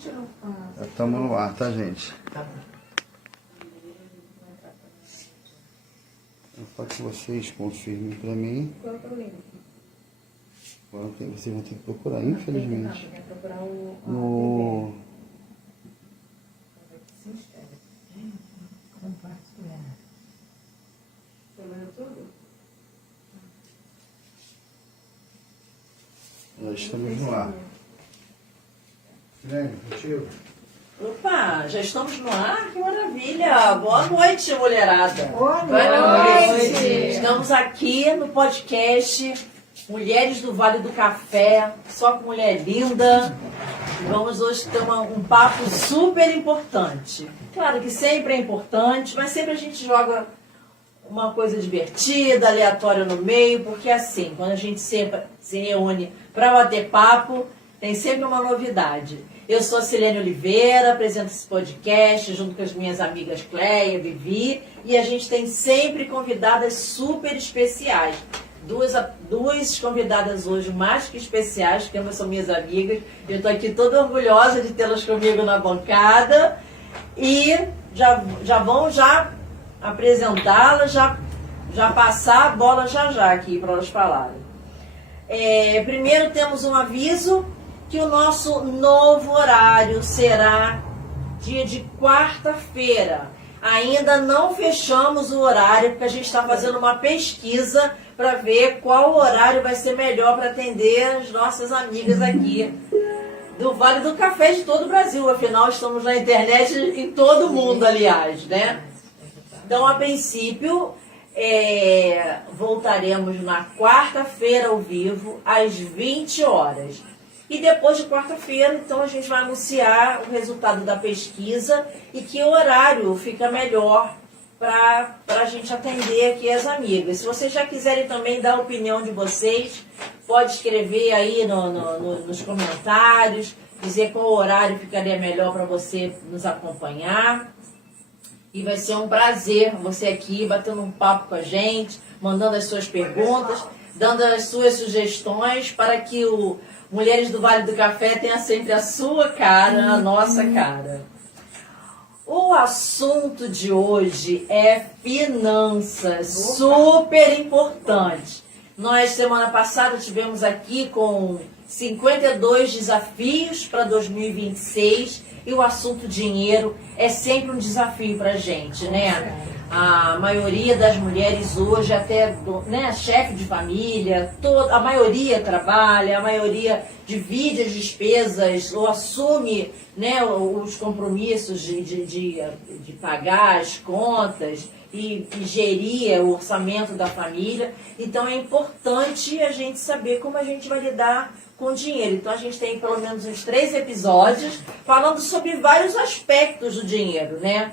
Já estamos no ar, tá, gente? Tá bom. Eu faço que vocês confirmem para mim. Qual é o problema? Agora vocês vão ter que procurar, infelizmente. Tem que procurar o... No... Compartilhar. Trabalhou tudo? Nós estamos no ar. Vem, contigo. Opa, já estamos no ar? Que maravilha! Boa noite, mulherada! Boa noite! Estamos aqui no podcast Mulheres do Vale do Café, só com mulher linda. Vamos hoje ter um papo super importante. Claro que sempre é importante, mas sempre a gente joga uma coisa divertida, aleatória no meio, porque assim, quando a gente sempre se reúne para bater papo, tem sempre uma novidade. Eu sou a Silene Oliveira, apresento esse podcast junto com as minhas amigas Cleia, Vivi, e a gente tem sempre convidadas super especiais. Duas convidadas hoje mais que especiais, que ambas são minhas amigas. Eu estou aqui toda orgulhosa de tê-las comigo na bancada. E já vão apresentá-las, já passar a bola já aqui para elas falarem. Primeiro temos um aviso que o nosso novo horário será dia de quarta-feira. Ainda não fechamos o horário, porque a gente está fazendo uma pesquisa para ver qual horário vai ser melhor para atender as nossas amigas aqui do Vale do Café de todo o Brasil. Afinal, estamos na internet em todo o mundo, aliás, né? Então, a princípio, voltaremos na quarta-feira ao vivo, às 20 horas. E depois de quarta-feira, então, a gente vai anunciar o resultado da pesquisa e que horário fica melhor para a gente atender aqui as amigas. Se vocês já quiserem também dar a opinião de vocês, pode escrever aí nos comentários, dizer qual horário ficaria melhor para você nos acompanhar. E vai ser um prazer você aqui batendo um papo com a gente, mandando as suas perguntas, dando as suas sugestões para que o Mulheres do Vale do Café tenha sempre a sua cara, a nossa cara. O assunto de hoje é finanças, super importante. Nós, semana passada, tivemos aqui com 52 desafios para 2026 e o assunto dinheiro é sempre um desafio para a gente, né? A maioria das mulheres hoje, até chefe de família, a maioria trabalha, a maioria divide as despesas ou assume, né, os compromissos de pagar as contas e gerir o orçamento da família. Então é importante a gente saber como a gente vai lidar com o dinheiro. Então a gente tem pelo menos uns 3 episódios falando sobre vários aspectos do dinheiro, né?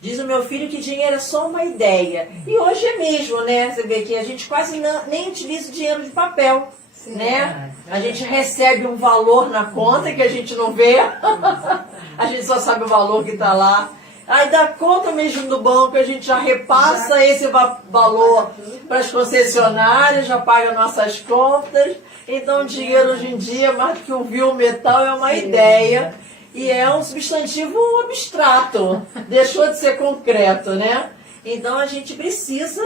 Diz o meu filho que dinheiro é só uma ideia. E hoje é mesmo, né? Você vê que a gente quase nem utiliza o dinheiro de papel. Sim, né? A gente recebe um valor na conta que a gente não vê. A gente só sabe o valor que está lá. Aí dá conta mesmo do banco, a gente já repassa esse valor para as concessionárias, já paga nossas contas. Então o dinheiro hoje em dia, mais do que um vil metal, é uma ideia. E é um substantivo abstrato, deixou de ser concreto, né? Então a gente precisa,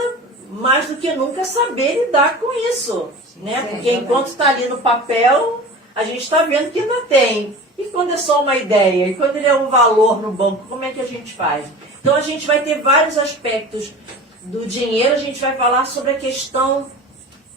mais do que nunca, saber lidar com isso, né? Porque enquanto está ali no papel, a gente está vendo que ainda tem. E quando é só uma ideia? E quando ele é um valor no banco, como é que a gente faz? Então a gente vai ter vários aspectos do dinheiro, a gente vai falar sobre a questão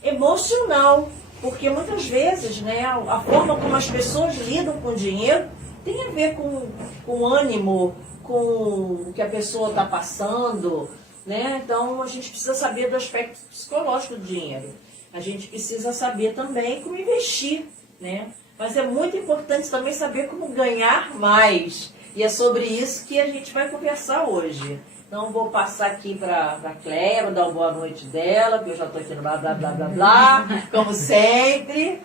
emocional, porque muitas vezes, né, a forma como as pessoas lidam com o dinheiro tem a ver com o ânimo, com o que a pessoa está passando, né? Então a gente precisa saber do aspecto psicológico do dinheiro. A gente precisa saber também como investir, né? Mas é muito importante também saber como ganhar mais. E é sobre isso que a gente vai conversar hoje. Então vou passar aqui para a Cleia, vou dar uma boa noite dela, porque eu já estou aqui no blá blá blá blá blá, como sempre.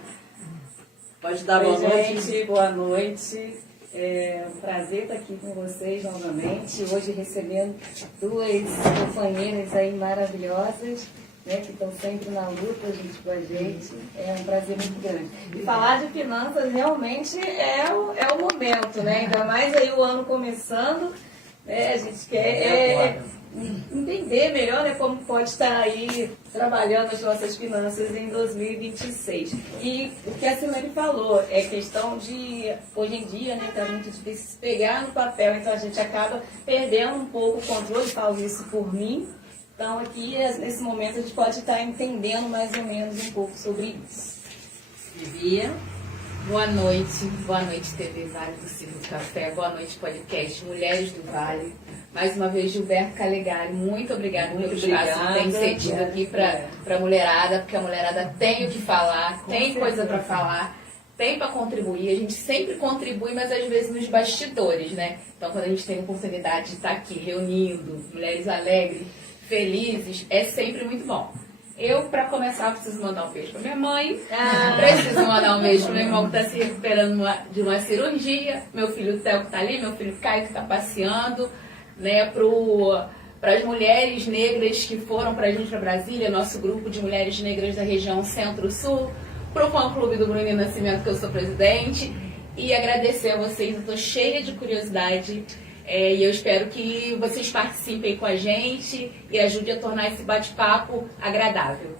Pode dar boa noite. Gente, boa noite. É um prazer estar aqui com vocês novamente. Hoje recebendo 2 companheiras aí maravilhosas. né, que estão sempre na luta junto com a gente. É um prazer muito grande. E falar de finanças realmente é o momento, né? Ainda mais aí o ano começando, né? A gente quer entender melhor, né, como pode estar aí trabalhando as nossas finanças em 2026. E o que a Simone falou é questão de, hoje em dia, né, tá muito difícil se pegar no papel, então a gente acaba perdendo um pouco o controle, falo isso por mim. Então aqui, nesse momento, a gente pode estar entendendo mais ou menos um pouco sobre isso. Bia, boa noite TV Vale do Círculo Café, boa noite podcast Mulheres do Vale. Mais uma vez, Gilberto Calegari, muito obrigada pelo espaço que tem cedido aqui para a mulherada, porque a mulherada tem o que falar, tem coisa para falar, tem para contribuir. A gente sempre contribui, mas às vezes nos bastidores, né? Então, quando a gente tem a oportunidade de estar aqui reunindo mulheres alegres, felizes, é sempre muito bom. Eu, para começar, preciso mandar um beijo para minha mãe, preciso mandar um beijo para meu irmão que está se recuperando de uma cirurgia, meu filho Theo que está ali, meu filho Caio que está passeando, né, para as mulheres negras que foram para a gente para Brasília, nosso grupo de mulheres negras da região Centro-Sul, para o fã-clube do Bruno Nascimento, que eu sou presidente, e agradecer a vocês. Eu estou cheia de curiosidade e eu espero que vocês participem com a gente e ajudem a tornar esse bate-papo agradável.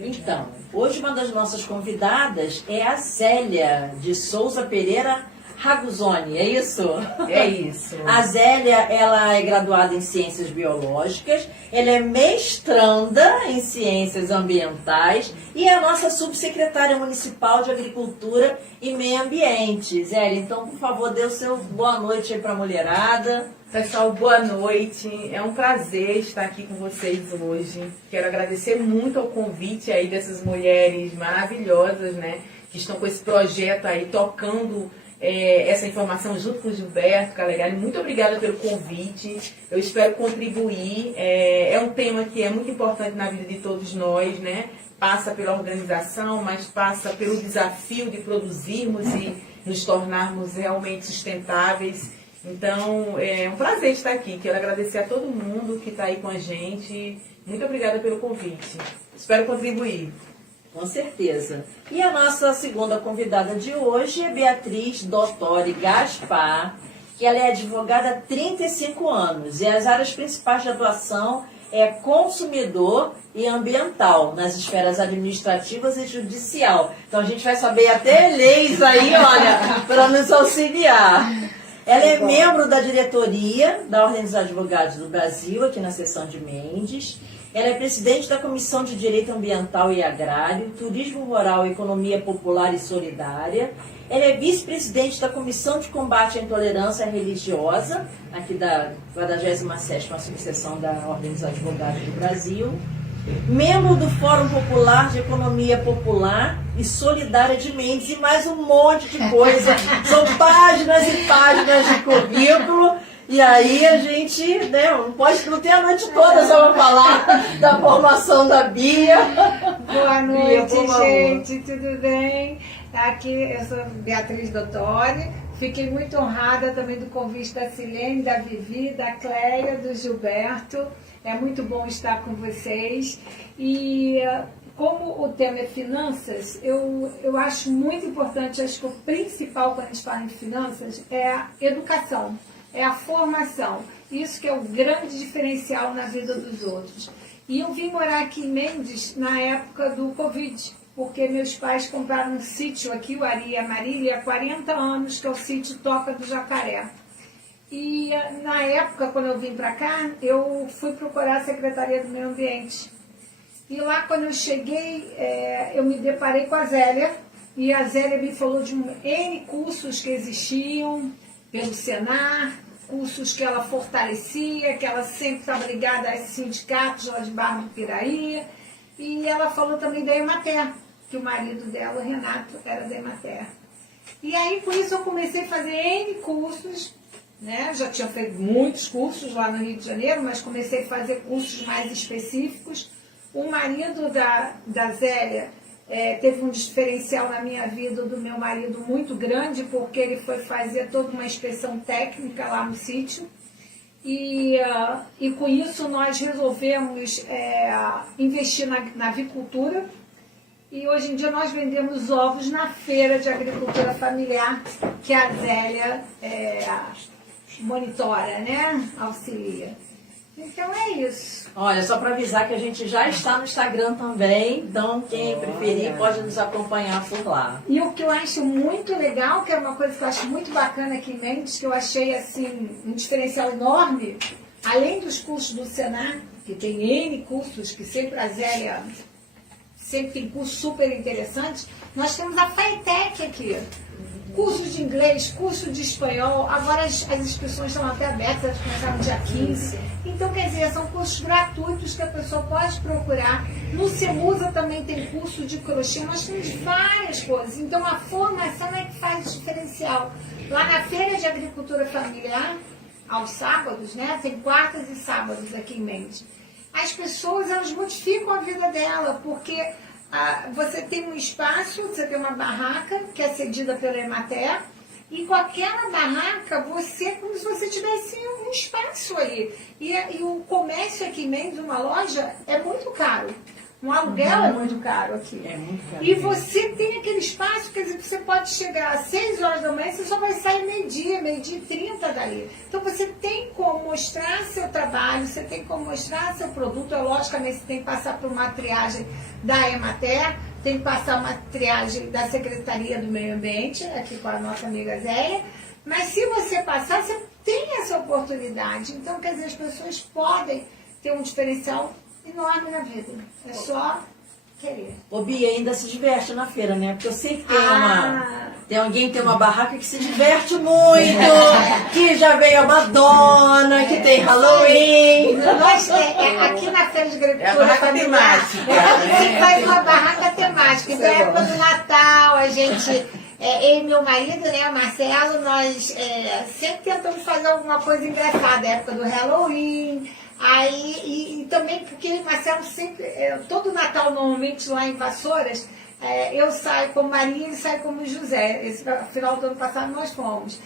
Então, hoje uma das nossas convidadas é a Zélia de Souza Pereira Ragusoni, é isso? É isso. A Zélia, ela é graduada em Ciências Biológicas, ela é mestranda em Ciências Ambientais e é a nossa subsecretária municipal de Agricultura e Meio Ambiente. Zélia, então, por favor, dê o seu boa noite aí para a mulherada. Pessoal, boa noite. É um prazer estar aqui com vocês hoje. Quero agradecer muito ao convite aí dessas mulheres maravilhosas, né, que estão com esse projeto aí, tocando essa informação junto com o Gilberto Calegari. Muito obrigada pelo convite. Eu espero contribuir. É um tema que é muito importante na vida de todos nós, né? Passa pela organização, mas passa pelo desafio de produzirmos e nos tornarmos realmente sustentáveis. Então, é um prazer estar aqui. Quero agradecer a todo mundo que está aí com a gente. Muito obrigada pelo convite. Espero contribuir. Com certeza. E a nossa segunda convidada de hoje é Beatriz Dottori Gaspar, que ela é advogada há 35 anos e as áreas principais de atuação é consumidor e ambiental, nas esferas administrativas e judicial. Então a gente vai saber até leis aí, olha, para nos auxiliar. Ela é membro da diretoria da Ordem dos Advogados do Brasil, aqui na seção de Mendes. Ela é presidente da Comissão de Direito Ambiental e Agrário, Turismo Rural, Economia Popular e Solidária. Ela é vice-presidente da Comissão de Combate à Intolerância Religiosa, aqui da 47ª Subseção da Ordem dos Advogados do Brasil. Membro do Fórum Popular de Economia Popular e Solidária de Mendes e mais um monte de coisa. São páginas e páginas de currículo. E aí a gente, né, não ter a noite toda só para falar da formação da Bia. Boa noite, Bia, gente, tudo bem? Aqui eu sou Beatriz Dottori. Fiquei muito honrada também do convite da Silene, da Vivi, da Cléia, do Gilberto. É muito bom estar com vocês. E como o tema é finanças, eu acho muito importante, acho que o principal quando a gente fala em finanças é a educação. É a formação. Isso que é o grande diferencial na vida dos outros. E eu vim morar aqui em Mendes na época do Covid, porque meus pais compraram um sítio aqui, o Ari e a Marília, há 40 anos, que é o sítio Toca do Jacaré. E na época, quando eu vim para cá, eu fui procurar a Secretaria do Meio Ambiente. E lá, quando eu cheguei, eu me deparei com a Zélia, e a Zélia me falou de N cursos que existiam, pelo Senar, cursos que ela fortalecia, que ela sempre estava ligada a esses sindicatos lá de Barra do Piraí. E ela falou também da Emater, que o marido dela, o Renato, era da Emater. E aí, com isso, eu comecei a fazer N cursos, né? Já tinha feito muitos cursos lá no Rio de Janeiro, mas comecei a fazer cursos mais específicos. O marido da Zélia teve um diferencial na minha vida do meu marido muito grande, porque ele foi fazer toda uma inspeção técnica lá no sítio. E com isso nós resolvemos investir na avicultura. E hoje em dia nós vendemos ovos na feira de agricultura familiar, que a Zélia monitora, né? Auxilia. Então é isso. Olha, só para avisar que a gente já está no Instagram também, então quem preferir pode nos acompanhar por lá. E o que eu acho muito legal, que é uma coisa que eu acho muito bacana aqui em Mendes, que eu achei assim um diferencial enorme, além dos cursos do Senac, que tem N cursos, que sempre a Zélia sempre tem cursos super interessantes, nós temos a FAETEC aqui. Cursos de inglês, curso de espanhol, agora as inscrições estão até abertas, começaram no dia 15. Então, quer dizer, são cursos gratuitos que a pessoa pode procurar. No Semusa também tem curso de crochê, nós temos várias coisas. Então, a formação é que faz diferencial. Lá na Feira de Agricultura Familiar, aos sábados, né, tem quartas e sábados aqui em Mendes, as pessoas, elas modificam a vida dela, porque você tem um espaço, você tem uma barraca que é cedida pela Emater, e com aquela barraca, você, como se você tivesse um espaço ali. E o comércio aqui em Mendes, uma loja, é muito caro. Um aluguel é muito caro aqui. É muito caro. E você tem aquele espaço, quer dizer, você pode chegar às 6 horas da manhã, você só vai sair meio-dia e 30 dali. Então você tem como mostrar seu trabalho, você tem como mostrar seu produto. Logicamente você tem que passar por uma triagem da Emater, tem que passar uma triagem da Secretaria do Meio Ambiente, aqui com a nossa amiga Zélia. Mas se você passar, você tem essa oportunidade. Então, quer dizer, as pessoas podem ter um diferencial enorme na vida. É só querer. Ô Bia, ainda se diverte na feira, né? Porque eu sei que tem alguém que tem uma barraca que se diverte muito, que já veio a Madonna, que tem Halloween. Nós aqui na Feira de Agricultura Familiar, a gente faz uma barraca temática. Então, na época do Natal, a gente, eu e meu marido, né, Marcelo, nós sempre tentamos fazer alguma coisa engraçada. A época do Halloween. Aí, e também porque Marcelo sempre, todo Natal normalmente lá em Vassouras, eu saio como Maria e ele sai como José. Esse final do ano passado nós fomos,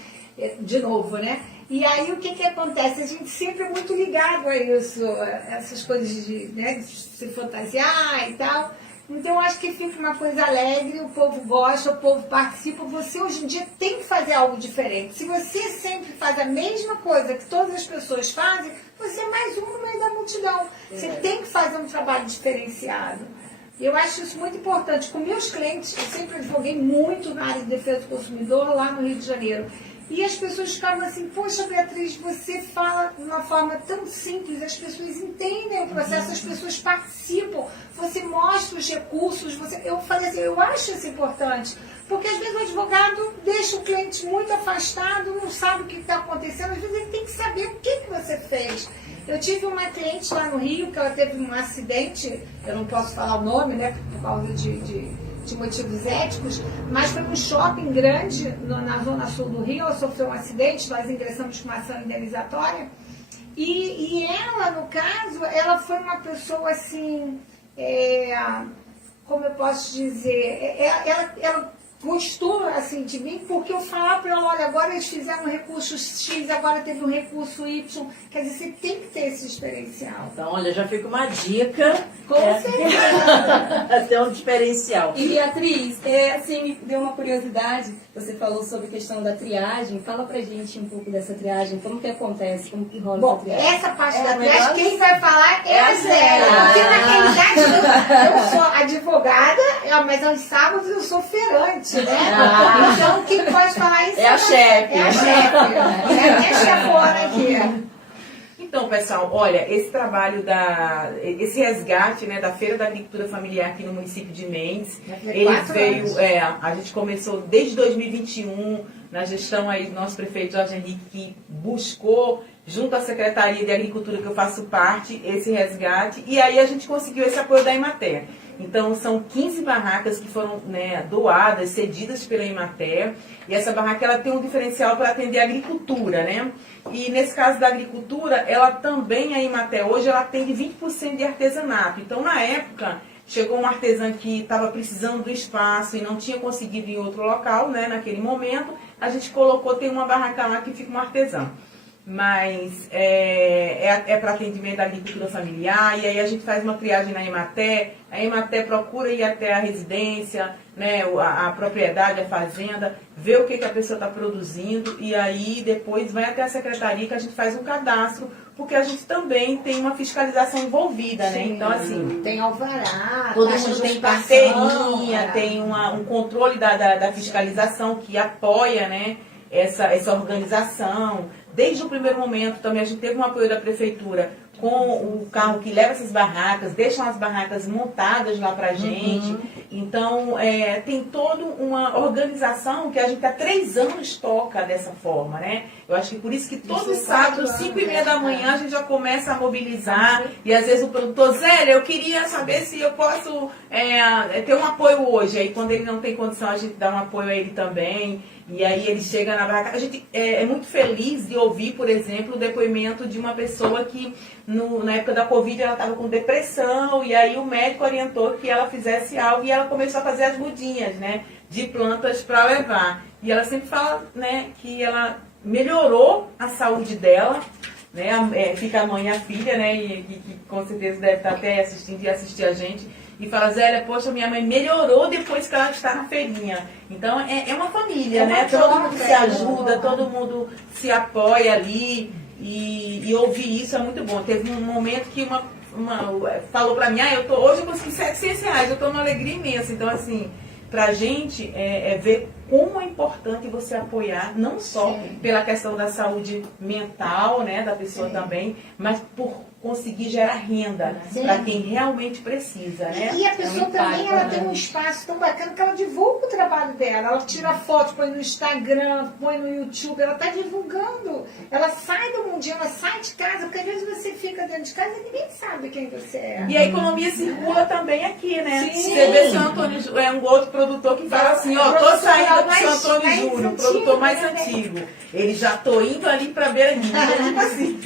de novo, né? E aí o que acontece? A gente sempre é muito ligado a isso, essas coisas de se fantasiar e tal. Então eu acho que fica uma coisa alegre, o povo gosta, o povo participa. Você hoje em dia tem que fazer algo diferente. Se você sempre faz a mesma coisa que todas as pessoas fazem, você é mais um no meio da multidão. Você tem que fazer um trabalho diferenciado. Eu acho isso muito importante. Com meus clientes, eu sempre advoguei muito na área de defesa do consumidor lá no Rio de Janeiro. E as pessoas ficavam assim, poxa, Beatriz, você fala de uma forma tão simples, as pessoas entendem o processo, as pessoas participam, você mostra os recursos, eu falei assim, eu acho isso importante, porque às vezes o advogado deixa o cliente muito afastado, não sabe o que está acontecendo, às vezes ele tem que saber o que você fez. Eu tive uma cliente lá no Rio, que ela teve um acidente, eu não posso falar o nome, né, por causa de motivos éticos, mas foi um shopping grande na zona sul do Rio, ela sofreu um acidente, nós ingressamos com uma ação indenizatória, e ela, no caso, ela foi uma pessoa assim, como eu posso dizer, ela gostou assim, de mim, porque eu falava para ela, olha, agora eles fizeram um recurso X, agora teve um recurso Y, quer dizer, você tem que ter esse diferencial. Então, olha, já fica uma dica. Com certeza. Ter um diferencial. E Beatriz, assim, me deu uma curiosidade, você falou sobre a questão da triagem, fala pra gente um pouco dessa triagem, como que acontece, como que rola essa triagem? Essa parte da triagem, quem vai falar é a Zélia, porque na realidade eu sou advogada, mas aos sábados eu sou feirante, né? Então quem pode falar isso é a chefe. É a chefe, é a minha chefona aqui. Então, pessoal, olha, esse trabalho esse resgate, né, da Feira da Agricultura Familiar aqui no município de Mendes, ele veio, a gente começou desde 2021, na gestão aí do nosso prefeito Jorge Henrique, que buscou, junto à Secretaria de Agricultura, que eu faço parte, esse resgate, e aí a gente conseguiu esse apoio da Emater. Então, são 15 barracas que foram, né, doadas, cedidas pela Emater, e essa barraca ela tem um diferencial para atender a agricultura, né? E nesse caso da agricultura, ela também, a Emater hoje, ela atende 20% de artesanato. Então, na época, chegou um artesão que estava precisando do espaço e não tinha conseguido em outro local, né, naquele momento, a gente colocou, tem uma barraca lá que fica um artesão. mas é para atendimento da agricultura familiar, e aí a gente faz uma triagem na Emater, a Emater procura ir até a residência, né, a propriedade, a fazenda, ver o que a pessoa está produzindo, e aí depois vai até a secretaria que a gente faz um cadastro, porque a gente também tem uma fiscalização envolvida, né? Então, assim, Tem alvará, todo taxa mundo de tem ocupação, carteirinha, tem um controle da fiscalização que apoia, né, essa organização. Desde o primeiro momento também a gente teve um apoio da prefeitura com o carro que leva essas barracas, deixam as barracas montadas lá pra gente. Então, tem toda uma organização que a gente há 3 anos toca dessa forma, né? Eu acho que por isso que todo sábado, 5h30 da manhã, a gente já começa a mobilizar. E às vezes o produtor, Zélia, eu queria saber se eu posso ter um apoio hoje. Aí quando ele não tem condição, a gente dá um apoio a ele também. E aí ele chega na barraca. A gente é muito feliz de ouvir, por exemplo, o depoimento de uma pessoa que na época da Covid ela estava com depressão, e aí o médico orientou que ela fizesse algo e ela começou a fazer as mudinhas, né, de plantas para levar. E ela sempre fala, né, que ela melhorou a saúde dela, né, fica a mãe e a filha, né, e que com certeza deve estar até assistindo e assistir a gente. E fala, Zélia, poxa, minha mãe melhorou depois que ela está na feirinha. Então, é uma família, né? Todo mundo se ajuda, todo mundo se apoia ali. E ouvir isso é muito bom. Teve um momento que uma falou pra mim, hoje eu consegui R$700, eu tô numa alegria imensa. Então, assim, pra gente ver como é importante você apoiar, não só pela questão da saúde mental, né, da pessoa também, mas por conseguir gerar renda para quem realmente precisa, né? E a pessoa também ela tem um espaço tão bacana que ela divulga o trabalho dela. Ela tira foto, põe no Instagram, põe no YouTube, ela está divulgando. Ela sai do mundinho, ela sai de casa, porque às vezes você fica dentro de casa e ninguém sabe quem você é. E a economia circula também aqui, né? Sim. Você vê São Antônio, um outro produtor que fala assim, tô saindo do São Antônio Júnior, o produtor mais antigo. Ele já tô indo ali pra Beira-Rio, tipo assim.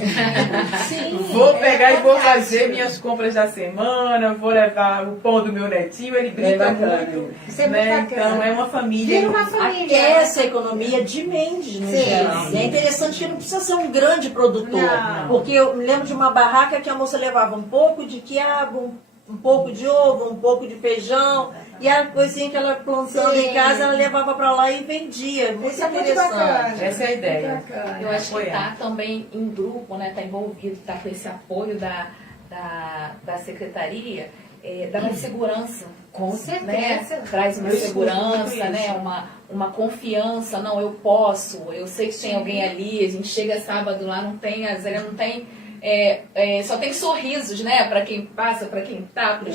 Vou pegar e vou fazer minhas compras da semana, vou levar o pão do meu netinho, ele brinca muito. Isso é muito né? bacana. Então é uma família. Vira uma família. Aquece a economia de Mendes, no geral. E é interessante que não precisa ser um grande produtor. Não. Porque eu me lembro de uma barraca que a moça levava um pouco de quiabo, um pouco de ovo, um pouco de feijão. E a coisinha que ela plantando em casa, ela levava para lá e vendia. Muito Isso é muito interessante. bacana. Essa é a ideia. Muito bacana. Eu acho que tá também em grupo, né? Tá envolvido, tá com esse apoio da secretaria, dá mais segurança. Com certeza. Né? Traz uma segurança, né? Uma confiança. Não, eu posso, eu sei que tem alguém ali. A gente chega sábado lá, não tem, a Zélia não tem. Só tem sorrisos, né? Para quem passa, para quem tá, para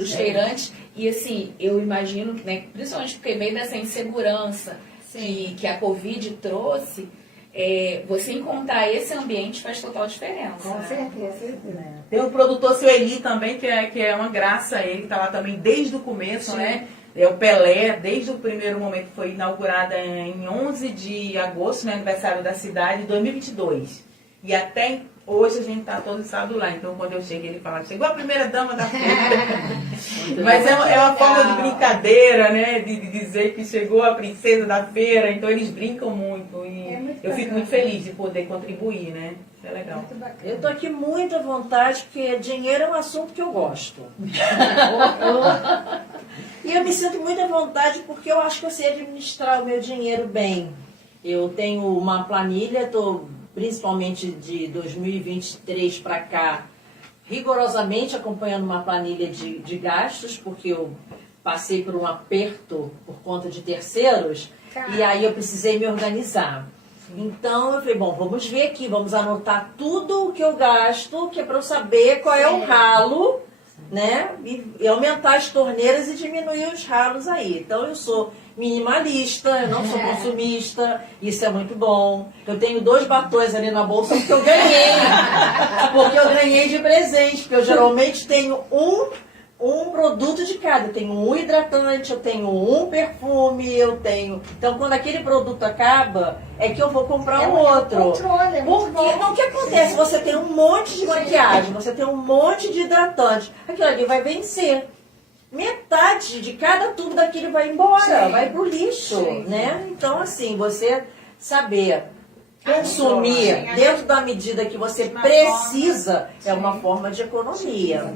os feirantes. E assim, eu imagino, né, principalmente porque meio dessa insegurança que a Covid trouxe, você encontrar esse ambiente faz total diferença. Com certeza. Tem o produtor Sueli também, que é uma graça, ele tá lá também desde o começo, né? É o Pelé, desde o primeiro momento, foi inaugurada em 11 de agosto, né, aniversário da cidade, de 2022. E até hoje a gente tá todo sábado lá. Então quando eu cheguei, ele falava, chegou a primeira dama da feira. Mas é uma forma de brincadeira, né? De dizer que chegou a princesa da feira. Então eles brincam muito. E eu fico muito feliz de poder contribuir, né? Isso é legal. Eu tô aqui muito à vontade, porque dinheiro é um assunto que eu gosto. E eu me sinto muito à vontade porque eu acho que eu sei administrar o meu dinheiro bem. Eu tenho uma planilha, estou principalmente de 2023 para cá, rigorosamente acompanhando uma planilha de gastos, porque eu passei por um aperto por conta de terceiros, e aí eu precisei me organizar. Então eu falei, bom, vamos ver aqui, vamos anotar tudo o que eu gasto, que é para eu saber qual é o ralo, né? E aumentar as torneiras e diminuir os ralos aí. Então eu sou minimalista, eu não sou consumista, isso é muito bom. Eu tenho 2 batons ali na bolsa porque eu ganhei. Porque eu ganhei de presente, porque eu geralmente tenho um produto de cada. Eu tenho um hidratante, eu tenho um perfume, eu tenho... Então, quando aquele produto acaba, é que eu vou comprar um outro. Controle, Porque não, o que acontece? Você tem um monte de maquiagem, você tem um monte de hidratante. Aquilo ali vai vencer. Metade de cada tubo daquilo vai embora, vai pro lixo, né? Então, assim, você saber consumir Sim, dentro da medida que você uma precisa, forma, é uma sim. forma de economia.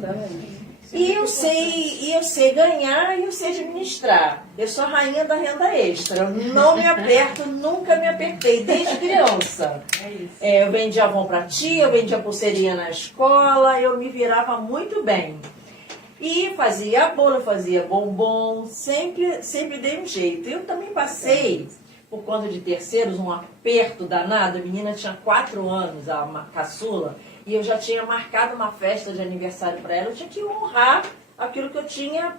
E eu sei ganhar e eu sei administrar. Eu sou a rainha da renda extra. Eu não me aperto, nunca me apertei, desde criança. Eu vendia Avon pra tia, eu vendia pulseirinha na escola, eu me virava muito bem. E fazia bolo, fazia bombom, sempre dei um jeito. Eu também passei, por conta de terceiros, um aperto danado. A menina tinha 4 anos, a caçula, e eu já tinha marcado uma festa de aniversário para ela. Eu tinha que honrar aquilo que eu tinha,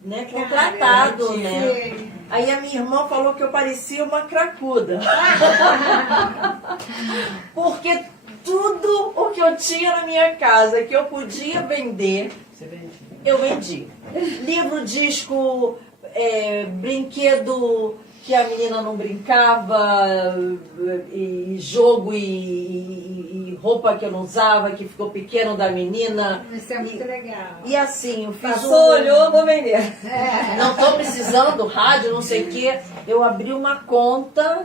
né, contratado, né? Aí a minha irmã falou que eu parecia uma cracuda. Porque tudo o que eu tinha na minha casa que eu podia vender, eu vendi. Livro, disco, brinquedo que a menina não brincava, e jogo e roupa que eu não usava, que ficou pequeno da menina. Isso é muito legal. E assim, eu fiz Passou, olhou, vou vender. Não estou precisando, rádio, não sei o quê. Eu abri uma conta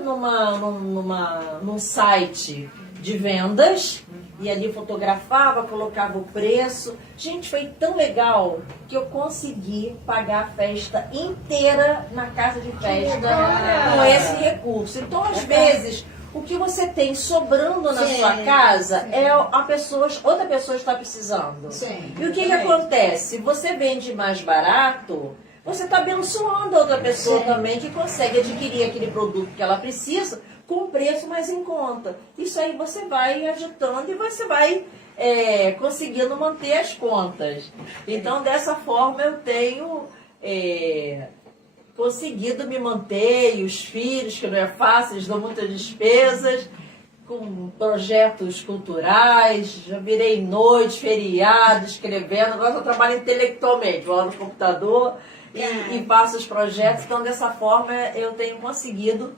num site de vendas e ali fotografava, colocava o preço. Gente, foi tão legal que eu consegui pagar a festa inteira na casa de festa com esse recurso. Então, às vezes, o que você tem sobrando na sua casa é outra pessoa está precisando. E o que acontece? Você vende mais barato, você está abençoando a outra pessoa também que consegue adquirir aquele produto que ela precisa com preço mais em conta. Isso aí você vai agitando e você vai conseguindo manter as contas. Então, dessa forma, eu tenho conseguido me manter, e os filhos, que não é fácil, eles dão muitas despesas, com projetos culturais, já virei noite, feriado, escrevendo. Agora eu trabalho intelectualmente, vou lá no computador e faço os projetos. Então, dessa forma, eu tenho conseguido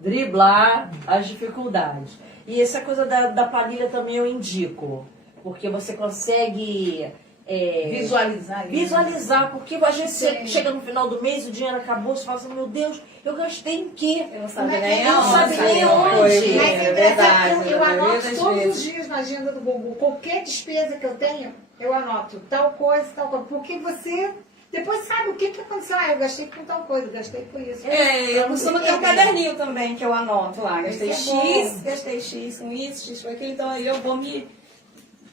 driblar as dificuldades. E essa coisa da planilha também eu indico, porque você consegue visualizar, porque às vezes você chega no final do mês, o dinheiro acabou, você fala assim, meu Deus, eu gastei em quê? Eu não sabia nem onde. Mas é verdade, eu anoto todos os dias na agenda do Gugu. Qualquer despesa que eu tenho, eu anoto tal coisa. Porque você depois sabe o que aconteceu. Eu gastei com tal coisa, gastei com isso. Eu costumo ter um caderninho também que eu anoto lá. Gastei Isso é X, gastei X com isso, X com aquilo. Então aí eu vou me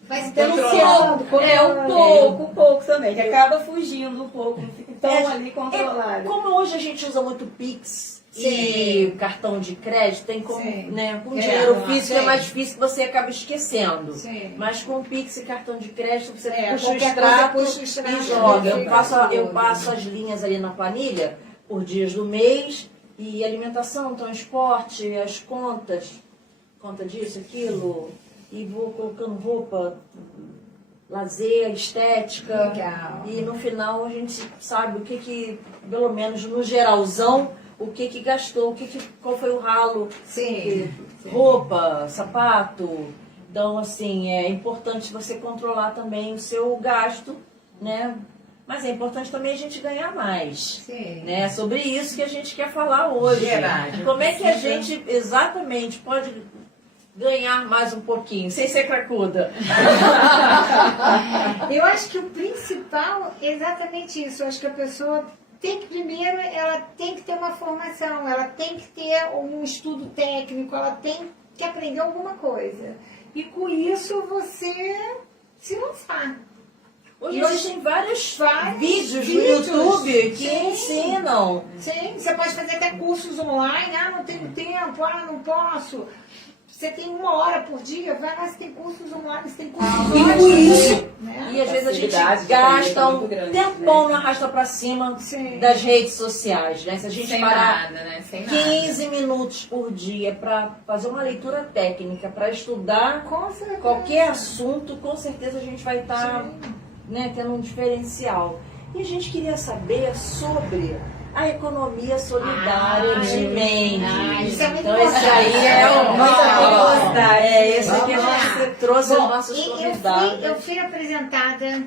Mas denunciando. Um pouco também. Que acaba fugindo um pouco. Não fica tão ali controlado. Como hoje a gente usa muito Pix e cartão de crédito, tem como, né, com dinheiro físico é mais difícil, que você acaba esquecendo. Mas com Pix e cartão de crédito, você puxa o extrato e joga. Eu passo as linhas ali na planilha por dias do mês, e alimentação, transporte, as contas, conta disso, aquilo, e vou colocando roupa, lazer, estética. Legal. E no final a gente sabe o que pelo menos no geralzão, o que gastou, qual foi o ralo, roupa, sapato. Então, assim, é importante você controlar também o seu gasto, né? Mas é importante também a gente ganhar mais. Né? É sobre isso que a gente quer falar hoje. Como é que a gente exatamente pode ganhar mais um pouquinho, sem ser cracuda? Eu acho que o principal é exatamente isso. Eu acho que a pessoa tem que, primeiro, ela tem que ter uma formação, ela tem que ter um estudo técnico, ela tem que aprender alguma coisa. E com isso você se lançar. Hoje existem vários vídeos no YouTube que ensinam. Sim, você pode fazer até cursos online. Não tenho tempo, não posso. Você tem 1 hora por dia, vai lá, você tem cursos online, você tem cursos online. E às vezes a gente gasta um tempão no arrasta pra cima das redes sociais, né? Se a gente Sem parar nada, né? Sem 15 minutos por dia para fazer uma leitura técnica, para estudar qualquer assunto, com certeza a gente vai estar tendo um diferencial. E a gente queria saber sobre a economia solidária de Mendes. Isso é muito Então esse aí é o esse aqui a gente trouxe os nossos convidados. Eu fui apresentada.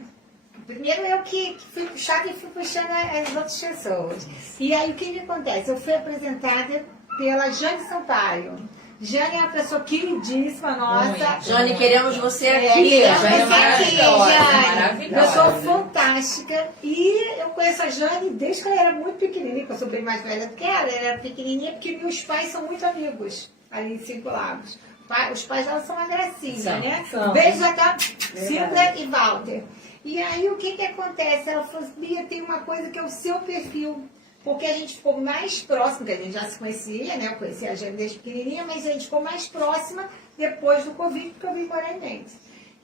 Primeiro eu que fui puxada e fui puxando as outras pessoas. E aí o que acontece? Eu fui apresentada pela Jane Sampaio. Jane é uma pessoa queridíssima nossa. Jane, queremos você aqui. Queremos Jane é você aqui, Jane. maravilhosa. Pessoa fantástica. E eu conheço a Jane desde que ela era muito pequenininha, porque eu sou bem mais velha do que ela. Ela era pequenininha porque meus pais são muito amigos ali em Cinco Lagos. Os pais dela são uma gracinha, né? Beijo até Cida e Walter. E aí o que acontece? Ela falou assim, Bia, tem uma coisa que é o seu perfil. Porque a gente ficou mais próximo, porque a gente já se conhecia, né? Eu conhecia a Jane desde pequenininha, mas a gente ficou mais próxima depois do Covid, porque eu vim morar em Mendes.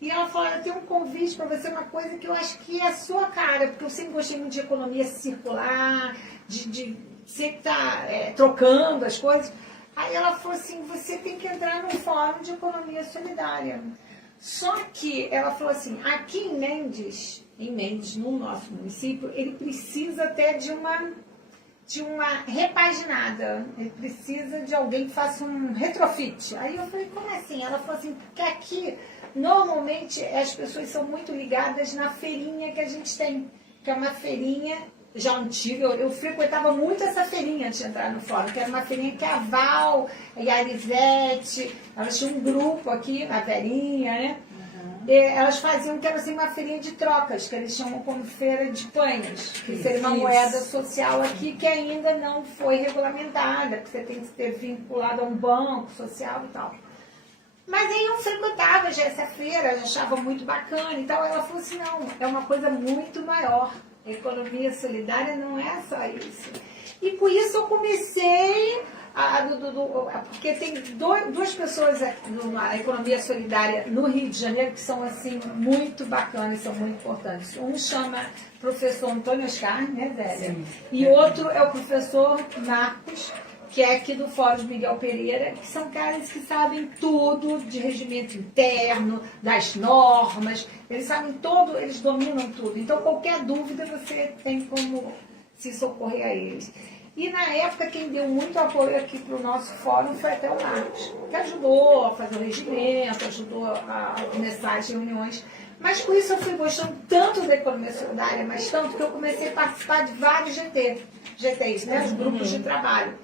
E ela falou, eu tenho um convite para você, uma coisa que eu acho que é a sua cara, porque eu sempre gostei muito de economia circular, de sempre estar trocando as coisas. Aí ela falou assim, você tem que entrar no fórum de economia solidária. Só que ela falou assim, aqui em Mendes, no nosso município, ele precisa até de uma repaginada. Ele precisa de alguém que faça um retrofit. Aí eu falei, como assim? Ela falou assim, porque aqui, normalmente, as pessoas são muito ligadas na feirinha que a gente tem, que é uma feirinha já antiga. Eu frequentava muito essa feirinha antes de entrar no fórum, que era uma feirinha que a Val e a Elisete, elas tinham um grupo aqui, a Verinha, né? Elas faziam que era assim, uma feirinha de trocas, que eles chamam como feira de pães, que seria uma moeda social aqui que ainda não foi regulamentada, que você tem que ter vinculado a um banco social e tal. Mas aí eu frequentava já essa feira, eu achava muito bacana e tal. Ela falou assim, não, é uma coisa muito maior. A economia solidária não é só isso. E com isso eu comecei... porque tem duas pessoas na economia solidária no Rio de Janeiro que são assim muito bacanas, são muito importantes. Um chama professor Antônio Oscar, né, Zélia? E outro é o professor Marcos, que é aqui do Fórum Miguel Pereira, que são caras que sabem tudo de regimento interno, das normas, eles sabem tudo, eles dominam tudo. Então qualquer dúvida você tem como se socorrer a eles. E na época quem deu muito apoio aqui para o nosso fórum foi até o Marcos, que ajudou a fazer o regimento, ajudou a começar as reuniões. Mas com isso eu fui gostando tanto da economia solidária, mas tanto que eu comecei a participar de vários GTs, né, os grupos de trabalho.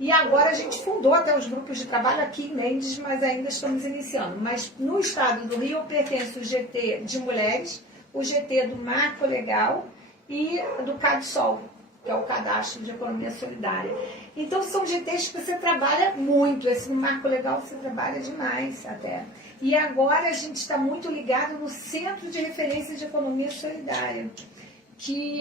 E agora a gente fundou até os grupos de trabalho aqui em Mendes, mas ainda estamos iniciando. Mas no estado do Rio eu pertenço ao GT de mulheres, o GT do Marco Legal e do CadSol, que é o Cadastro de Economia Solidária. Então são GTs que você trabalha muito, esse no Marco Legal você trabalha demais até. E agora a gente está muito ligado no Centro de Referência de Economia Solidária, que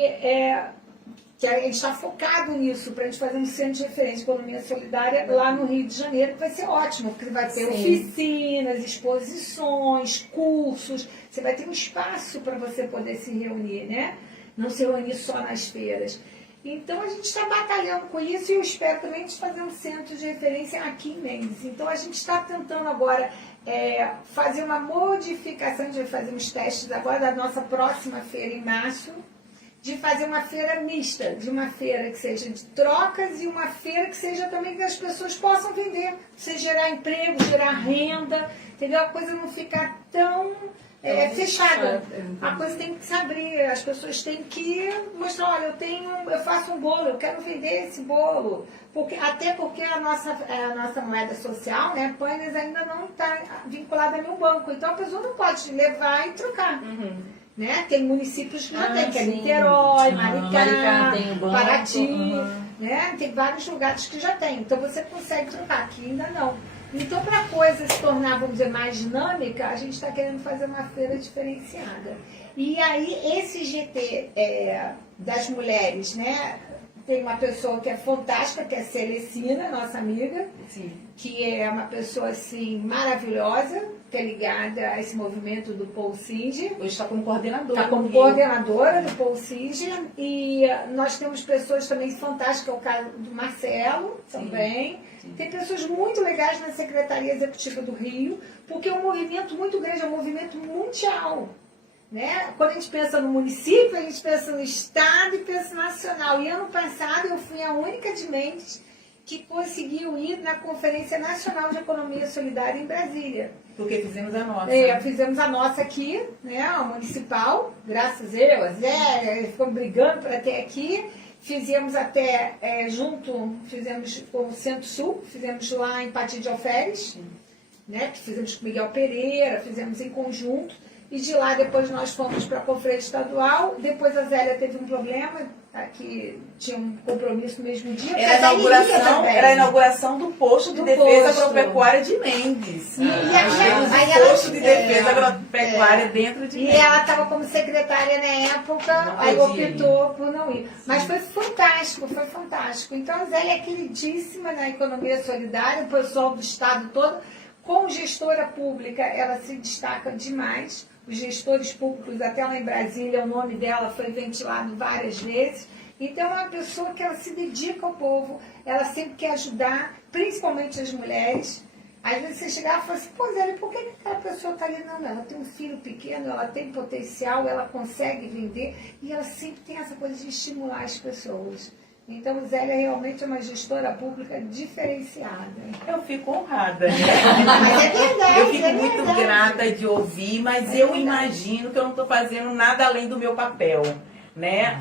a gente está focado nisso, para a gente fazer um centro de referência de economia solidária lá no Rio de Janeiro, que vai ser ótimo, porque vai ter oficinas, exposições, cursos, você vai ter um espaço para você poder se reunir, né? Não se reunir só nas feiras. Então a gente está batalhando com isso e eu espero também fazer um centro de referência aqui em Mendes. Então a gente está tentando agora fazer uma modificação, de fazer uns testes agora da nossa próxima feira em março, de fazer uma feira mista, de uma feira que seja de trocas e uma feira que seja também que as pessoas possam vender, você gerar emprego, gerar renda, entendeu? A coisa não ficar tão fechada. A coisa tem que se abrir, as pessoas têm que mostrar, olha, eu faço um bolo, eu quero vender esse bolo. Até porque a nossa moeda social, né, Painas, ainda não está vinculada a nenhum banco. Então a pessoa não pode levar e trocar. Né? Tem municípios que já tem, que é Niterói, Maricá, Paraty, né? Tem vários lugares que já tem. Então você consegue trocar, aqui ainda não. Então, para a coisa se tornar, vamos dizer, mais dinâmica, a gente está querendo fazer uma feira diferenciada. E aí, esse GT das mulheres, né? Tem uma pessoa que é fantástica, que é a Celecina, nossa amiga, que é uma pessoa, assim, maravilhosa, que é ligada a esse movimento do Paul Singe. Hoje está como coordenadora. Está como coordenadora do Paul Singe. E nós temos pessoas também fantásticas, que é o caso do Marcelo, também. Tem pessoas muito legais na Secretaria Executiva do Rio, porque é um movimento muito grande, é um movimento mundial. Né? Quando a gente pensa no município, a gente pensa no estado e pensa no nacional. E ano passado eu fui a única de Mendes que conseguiu ir na Conferência Nacional de Economia Solidária em Brasília. Porque fizemos a nossa. Fizemos a nossa aqui, né, a municipal, graças a Zé, ficamos brigando para ter aqui. Fizemos até fizemos com o Centro-Sul, fizemos lá em Pati de Alferes, né, que fizemos com Miguel Pereira, fizemos em conjunto, e de lá depois nós fomos para a Conferência Estadual, depois a Zélia teve um problema, que tinha um compromisso no mesmo dia. Era a inauguração do posto de defesa agropecuária de Mendes. Aí posto de defesa agropecuária dentro de Mendes. E ela estava como secretária na época, aí optou por não ir. Mas foi fantástico, foi fantástico. Então a Zélia é queridíssima na economia solidária, o pessoal do estado todo. Como gestora pública, ela se destaca demais. Os gestores públicos, até lá em Brasília, o nome dela foi ventilado várias vezes. Então, é uma pessoa que ela se dedica ao povo, ela sempre quer ajudar, principalmente as mulheres. Às vezes você chegava e fala assim, pô, Zélia, por que aquela pessoa está ali? Não, ela tem um filho pequeno, ela tem potencial, ela consegue vender, e ela sempre tem essa coisa de estimular as pessoas. Então, Zélia realmente é uma gestora pública diferenciada. Eu fico honrada, né? Mas é verdade. Eu fico muito grata de ouvir, mas eu imagino que eu não estou fazendo nada além do meu papel, né?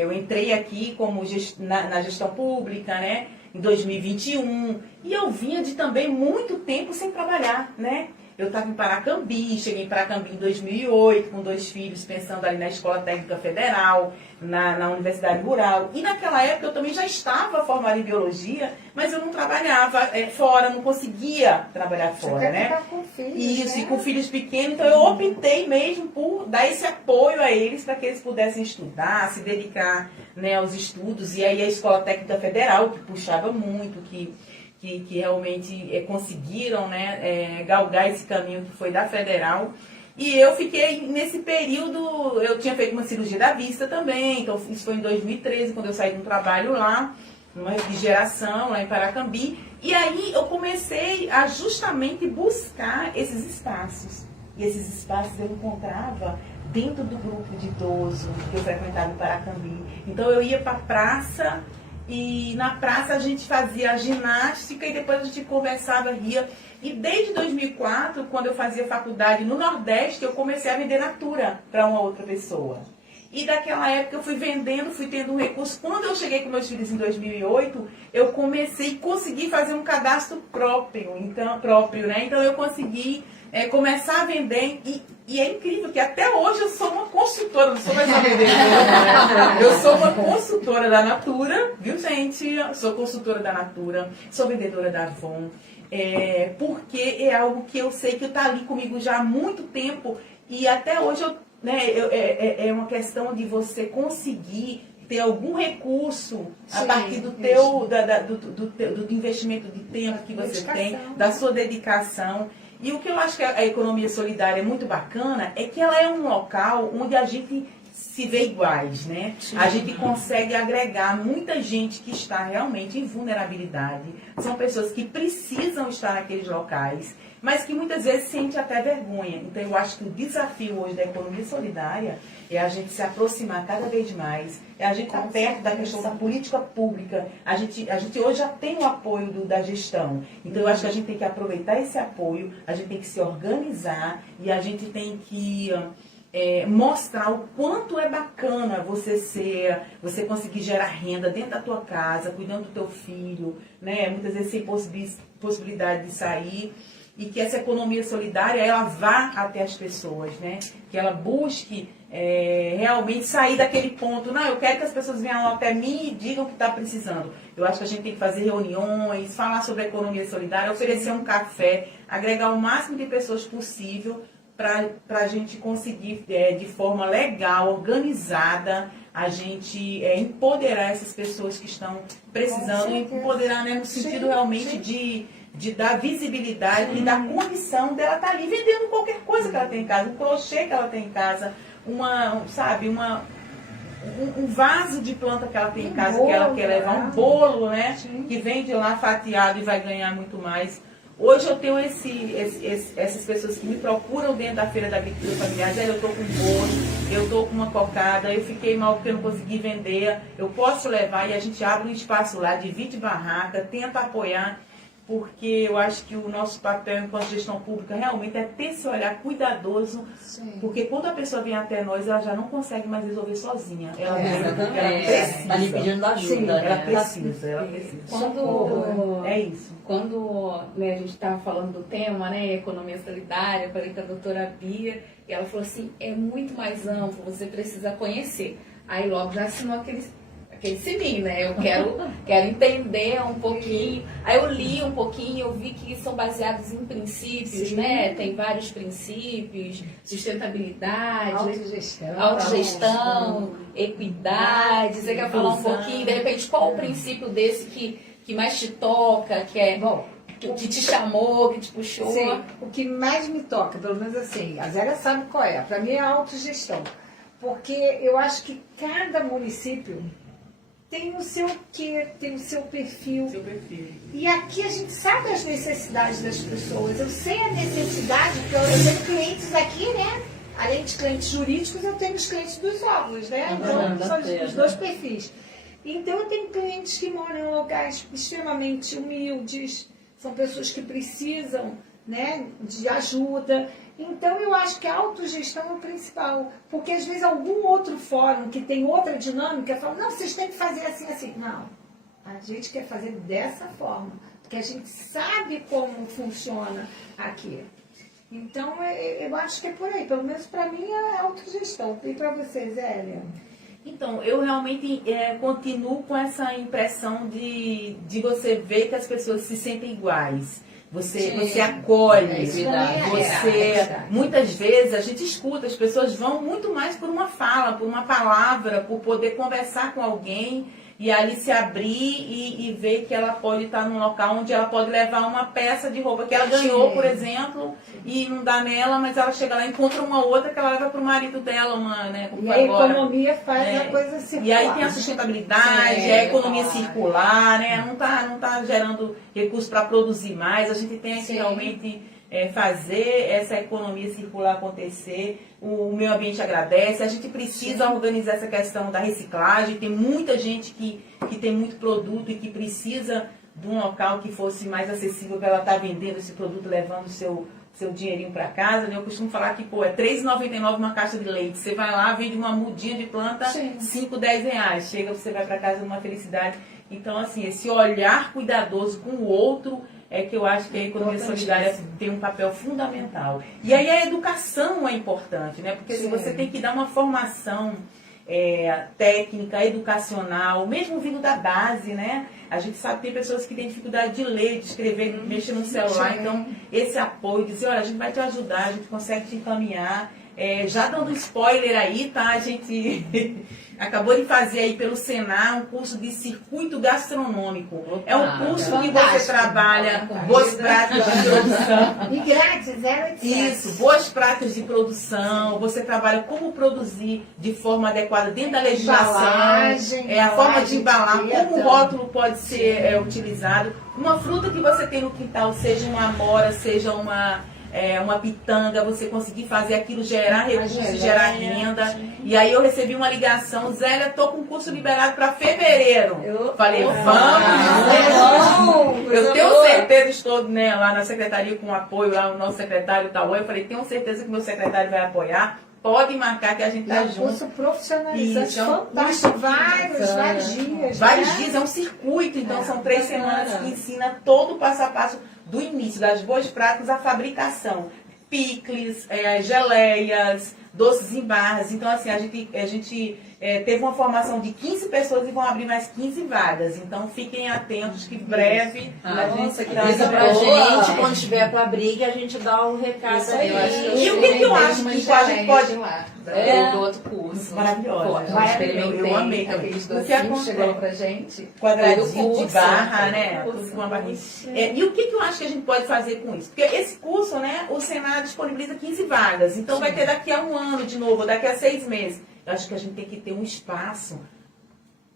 Eu entrei aqui como na gestão pública, né? Em 2021, e eu vinha de também muito tempo sem trabalhar, né? Eu estava em Paracambi, cheguei em Paracambi em 2008, com 2 filhos, pensando ali na Escola Técnica Federal, na Universidade Rural. E naquela época eu também já estava formada em Biologia, mas eu não trabalhava fora, não conseguia trabalhar fora, né? Com filhos, isso, né? E com filhos pequenos, então eu optei mesmo por dar esse apoio a eles, para que eles pudessem estudar, se dedicar, né, aos estudos. E aí a Escola Técnica Federal, que puxava muito, que realmente conseguiram, né, galgar esse caminho que foi da Federal. E eu fiquei nesse período, eu tinha feito uma cirurgia da vista também, então isso foi em 2013, quando eu saí de um trabalho lá, numa refrigeração, lá em Paracambi. E aí eu comecei a justamente buscar esses espaços. E esses espaços eu encontrava dentro do grupo de idoso que eu frequentava em Paracambi. Então eu ia para a praça, e na praça a gente fazia ginástica e depois a gente conversava, ria. E desde 2004, quando eu fazia faculdade no Nordeste, eu comecei a vender Natura para uma outra pessoa. E daquela época eu fui vendendo, fui tendo um recurso. Quando eu cheguei com meus filhos em 2008, eu comecei e consegui fazer um cadastro próprio, né? Então eu consegui começar a vender, e é incrível que até hoje eu sou uma consultora, não sou mais uma vendedora, né? Eu sou uma consultora da Natura, viu, gente? Eu sou consultora da Natura, sou vendedora da Avon, porque é algo que eu sei que está ali comigo já há muito tempo, e até hoje é uma questão de você conseguir ter algum recurso a partir do do investimento de tempo que você tem, da sua dedicação. E o que eu acho que a economia solidária é muito bacana é que ela é um local onde a gente se vê iguais, né? Sim. A gente consegue agregar muita gente que está realmente em vulnerabilidade. São pessoas que precisam estar naqueles locais, mas que muitas vezes sentem até vergonha. Então eu acho que o desafio hoje da economia solidária é a gente se aproximar cada vez mais, é a gente estar perto da questão da política pública. A gente hoje já tem o apoio da gestão. Então eu acho que a gente tem que aproveitar esse apoio, a gente tem que se organizar e a gente tem que mostrar o quanto é bacana você conseguir gerar renda dentro da tua casa, cuidando do teu filho, né? Muitas vezes sem possibilidade de sair. E que essa economia solidária, ela vá até as pessoas, né? Que ela busque realmente sair daquele ponto. Não, eu quero que as pessoas venham até mim e digam que está precisando. Eu acho que a gente tem que fazer reuniões, falar sobre a economia solidária, oferecer um café, agregar o máximo de pessoas possível para a gente conseguir, de forma legal, organizada, a gente empoderar essas pessoas que estão precisando, empoderar, né, no sentido realmente de dar visibilidade e dar condição dela estar ali vendendo qualquer coisa que ela tem em casa, um crochê que ela tem em casa, um vaso de planta que ela tem em casa, que ela quer levar, um bolo, né, que vende lá fatiado e vai ganhar muito mais. Hoje eu tenho essas pessoas que me procuram dentro da Feira da Agricultura Familiar, eu estou com um bolo, eu estou com uma cocada, eu fiquei mal porque eu não consegui vender, eu posso levar, e a gente abre um espaço lá, divide barraca, tenta apoiar, porque eu acho que o nosso papel enquanto gestão pública realmente é ter esse olhar cuidadoso, porque quando a pessoa vem até nós, ela já não consegue mais resolver sozinha. Ela precisa. Tá lhe pedindo ajuda, Ela né? precisa. É isso. Quando né, a gente estava falando do tema, né, economia solidária, eu falei com a doutora Bia, e ela falou assim, é muito mais amplo, você precisa conhecer. Aí logo já assinou aquele sininho, né? Eu quero entender um pouquinho. Aí eu li um pouquinho, eu vi que são baseados em princípios, né? Tem vários princípios, sustentabilidade, autogestão, equidade. Você quer falar um pouquinho, de repente, qual o princípio desse que mais te toca, que te chamou, que te puxou? Sim, o que mais me toca, pelo menos assim, a Zélia sabe qual é. Para mim é a autogestão. Porque eu acho que cada município tem o seu quê, tem o seu perfil. E aqui a gente sabe as necessidades das pessoas. Eu sei a necessidade, porque eu tenho clientes aqui, né? Além de clientes jurídicos, eu tenho os clientes dos óvulos, né? Então, são os dois perfis. Então, eu tenho clientes que moram em locais extremamente humildes, são pessoas que precisam, né, de ajuda. Então, eu acho que a autogestão é o principal. Porque, às vezes, algum outro fórum que tem outra dinâmica fala, não, vocês têm que fazer assim, assim. Não, a gente quer fazer dessa forma. Porque a gente sabe como funciona aqui. Então, eu acho que é por aí. Pelo menos, para mim, é a autogestão. E para vocês, Zélia? Então, eu realmente continuo com essa impressão de você ver que as pessoas se sentem iguais. Você acolhe, muitas vezes a gente escuta, as pessoas vão muito mais por uma fala, por uma palavra, por poder conversar com alguém e ali se abrir e ver que ela pode estar num local onde ela pode levar uma peça de roupa que ela ganhou, por exemplo, e não dá nela, mas ela chega lá e encontra uma outra que ela leva para o marido dela, como e a economia faz a coisa circular. E aí tem a sustentabilidade, a economia circular, né? Não tá gerando recursos para produzir mais, a gente tem que realmente fazer essa economia circular acontecer. O meio ambiente agradece, a gente precisa organizar essa questão da reciclagem, tem muita gente que tem muito produto e que precisa de um local que fosse mais acessível para ela estar vendendo esse produto, levando o seu dinheirinho para casa, né? Eu costumo falar que, é R$3,99 uma caixa de leite. Você vai lá, vende uma mudinha de planta, R$5, R$10. Chega, você vai para casa numa felicidade. Então, assim, esse olhar cuidadoso com o outro é que eu acho que a economia solidária tem um papel fundamental. E aí a educação é importante, né? Porque se você tem que dar uma formação técnica, educacional, mesmo vindo da base, né? A gente sabe que tem pessoas que têm dificuldade de ler, de escrever, de mexer no celular. Então, esse apoio, dizer, olha, a gente vai te ajudar, a gente consegue te encaminhar. Já dando spoiler aí, tá? A gente acabou de fazer aí pelo Senar um curso de circuito gastronômico. É um curso que você trabalha boas práticas de produção. E grátis, Isso, boas práticas de produção. Você trabalha como produzir de forma adequada dentro da legislação. A forma de embalar, como o rótulo pode ser utilizado. Uma fruta que você tem no quintal, seja uma amora, seja uma pitanga, você conseguir fazer aquilo, gerar recursos, gerar renda. E aí eu recebi uma ligação, Zélia, tô com o curso liberado para fevereiro. Falei, vamos! Eu tenho certeza, estou lá na secretaria com apoio, lá o nosso secretário Tauã, eu falei, tenho certeza que meu secretário vai apoiar. Pode marcar que a gente tá junto. Curso profissionalizante, fantástico, vários dias. Vários dias, é um circuito, então são 3 semanas que ensina todo o passo a passo do início, das boas práticas à fabricação. Picles, geleias, doces em barras. Então, assim, a gente teve uma formação de 15 pessoas e vão abrir mais 15 vagas. Então, fiquem atentos que breve a gente dá avisa pra gente, quando estiver para abrir, a gente dá um recado aí. E o que eu acho que a gente pode... do outro curso. Maravilhosa. Eu amei também. Aqueles docinhos chegou pra gente. Quadradinho de barra, né? Tudo com uma barrinha. E o que eu acho que a gente pode fazer com isso? Porque esse curso, né, o Senar disponibiliza 15 vagas. Então vai ter daqui a um ano de novo, daqui a 6 meses. Eu acho que a gente tem que ter um espaço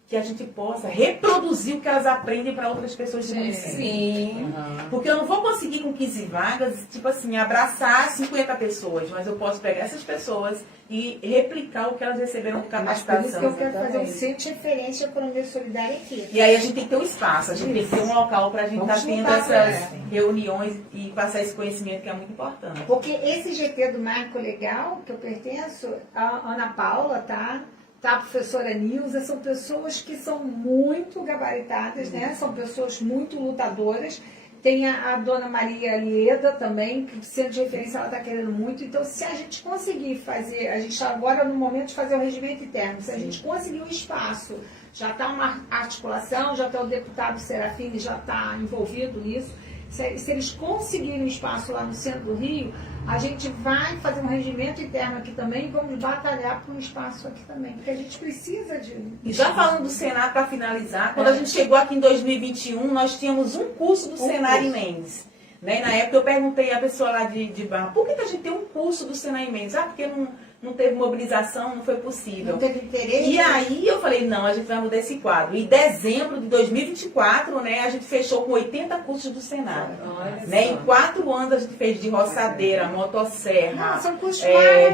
que a gente possa reproduzir o que elas aprendem para outras pessoas do município. Sim. Porque eu não vou conseguir com 15 vagas, tipo assim, abraçar 50 pessoas, mas eu posso pegar essas pessoas e replicar o que elas receberam de Mas por isso que eu capacitação. quero fazer um centro de referência para a Economia Solidária aqui. E aí a gente tem que ter um espaço, a gente tem que ter um local para a gente Vamos estar tendo juntar, essas né? reuniões e passar esse conhecimento que é muito importante. Porque esse GT do Marco Legal, que eu pertenço, a Ana Paula, tá? A professora Nilza, são pessoas que são muito gabaritadas, né? São pessoas muito lutadoras. Tem a dona Maria Lieda também, que sendo de referência ela está querendo muito. Então, se a gente conseguir fazer, a gente está agora no momento de fazer o regimento interno, se a gente conseguir um espaço, já está uma articulação, já está o deputado Serafini, já está envolvido nisso. Se eles conseguirem um espaço lá no centro do Rio, a gente vai fazer um regimento interno aqui também e vamos batalhar por um espaço aqui também, porque a gente precisa de... E já falando do Senar, para finalizar, quando a gente chegou aqui em 2021, nós tínhamos um curso do Senar em Mendes. Né? E na época eu perguntei à pessoa lá de Barra, por que a gente tem um curso do Senar em Mendes? Ah, porque não teve mobilização, não foi possível. Não teve interesse. E aí eu falei, não, a gente vai mudar esse quadro. Em dezembro de 2024, né, a gente fechou com 80 cursos do Senar. Né? Em 4 anos a gente fez de roçadeira, motosserra, Não, são cursos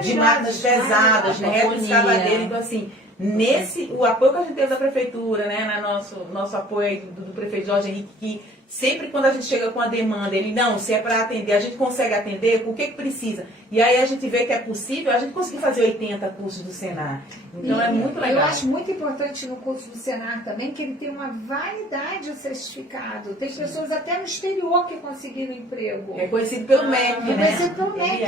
de máquinas pesadas, né, escavadeira. Então assim, o apoio que a gente teve da prefeitura, né, nosso apoio do prefeito Jorge Henrique, que sempre quando a gente chega com a demanda, ele, não, se é para atender, a gente consegue atender, por que precisa? E aí a gente vê que é possível, a gente conseguiu fazer 80 cursos do Senar. Então é muito legal. Eu acho muito importante no curso do Senar também que ele tem uma validade o certificado. Tem pessoas até no exterior que conseguiram emprego. É conhecido pelo MEC, né? Conhecido pelo MEC.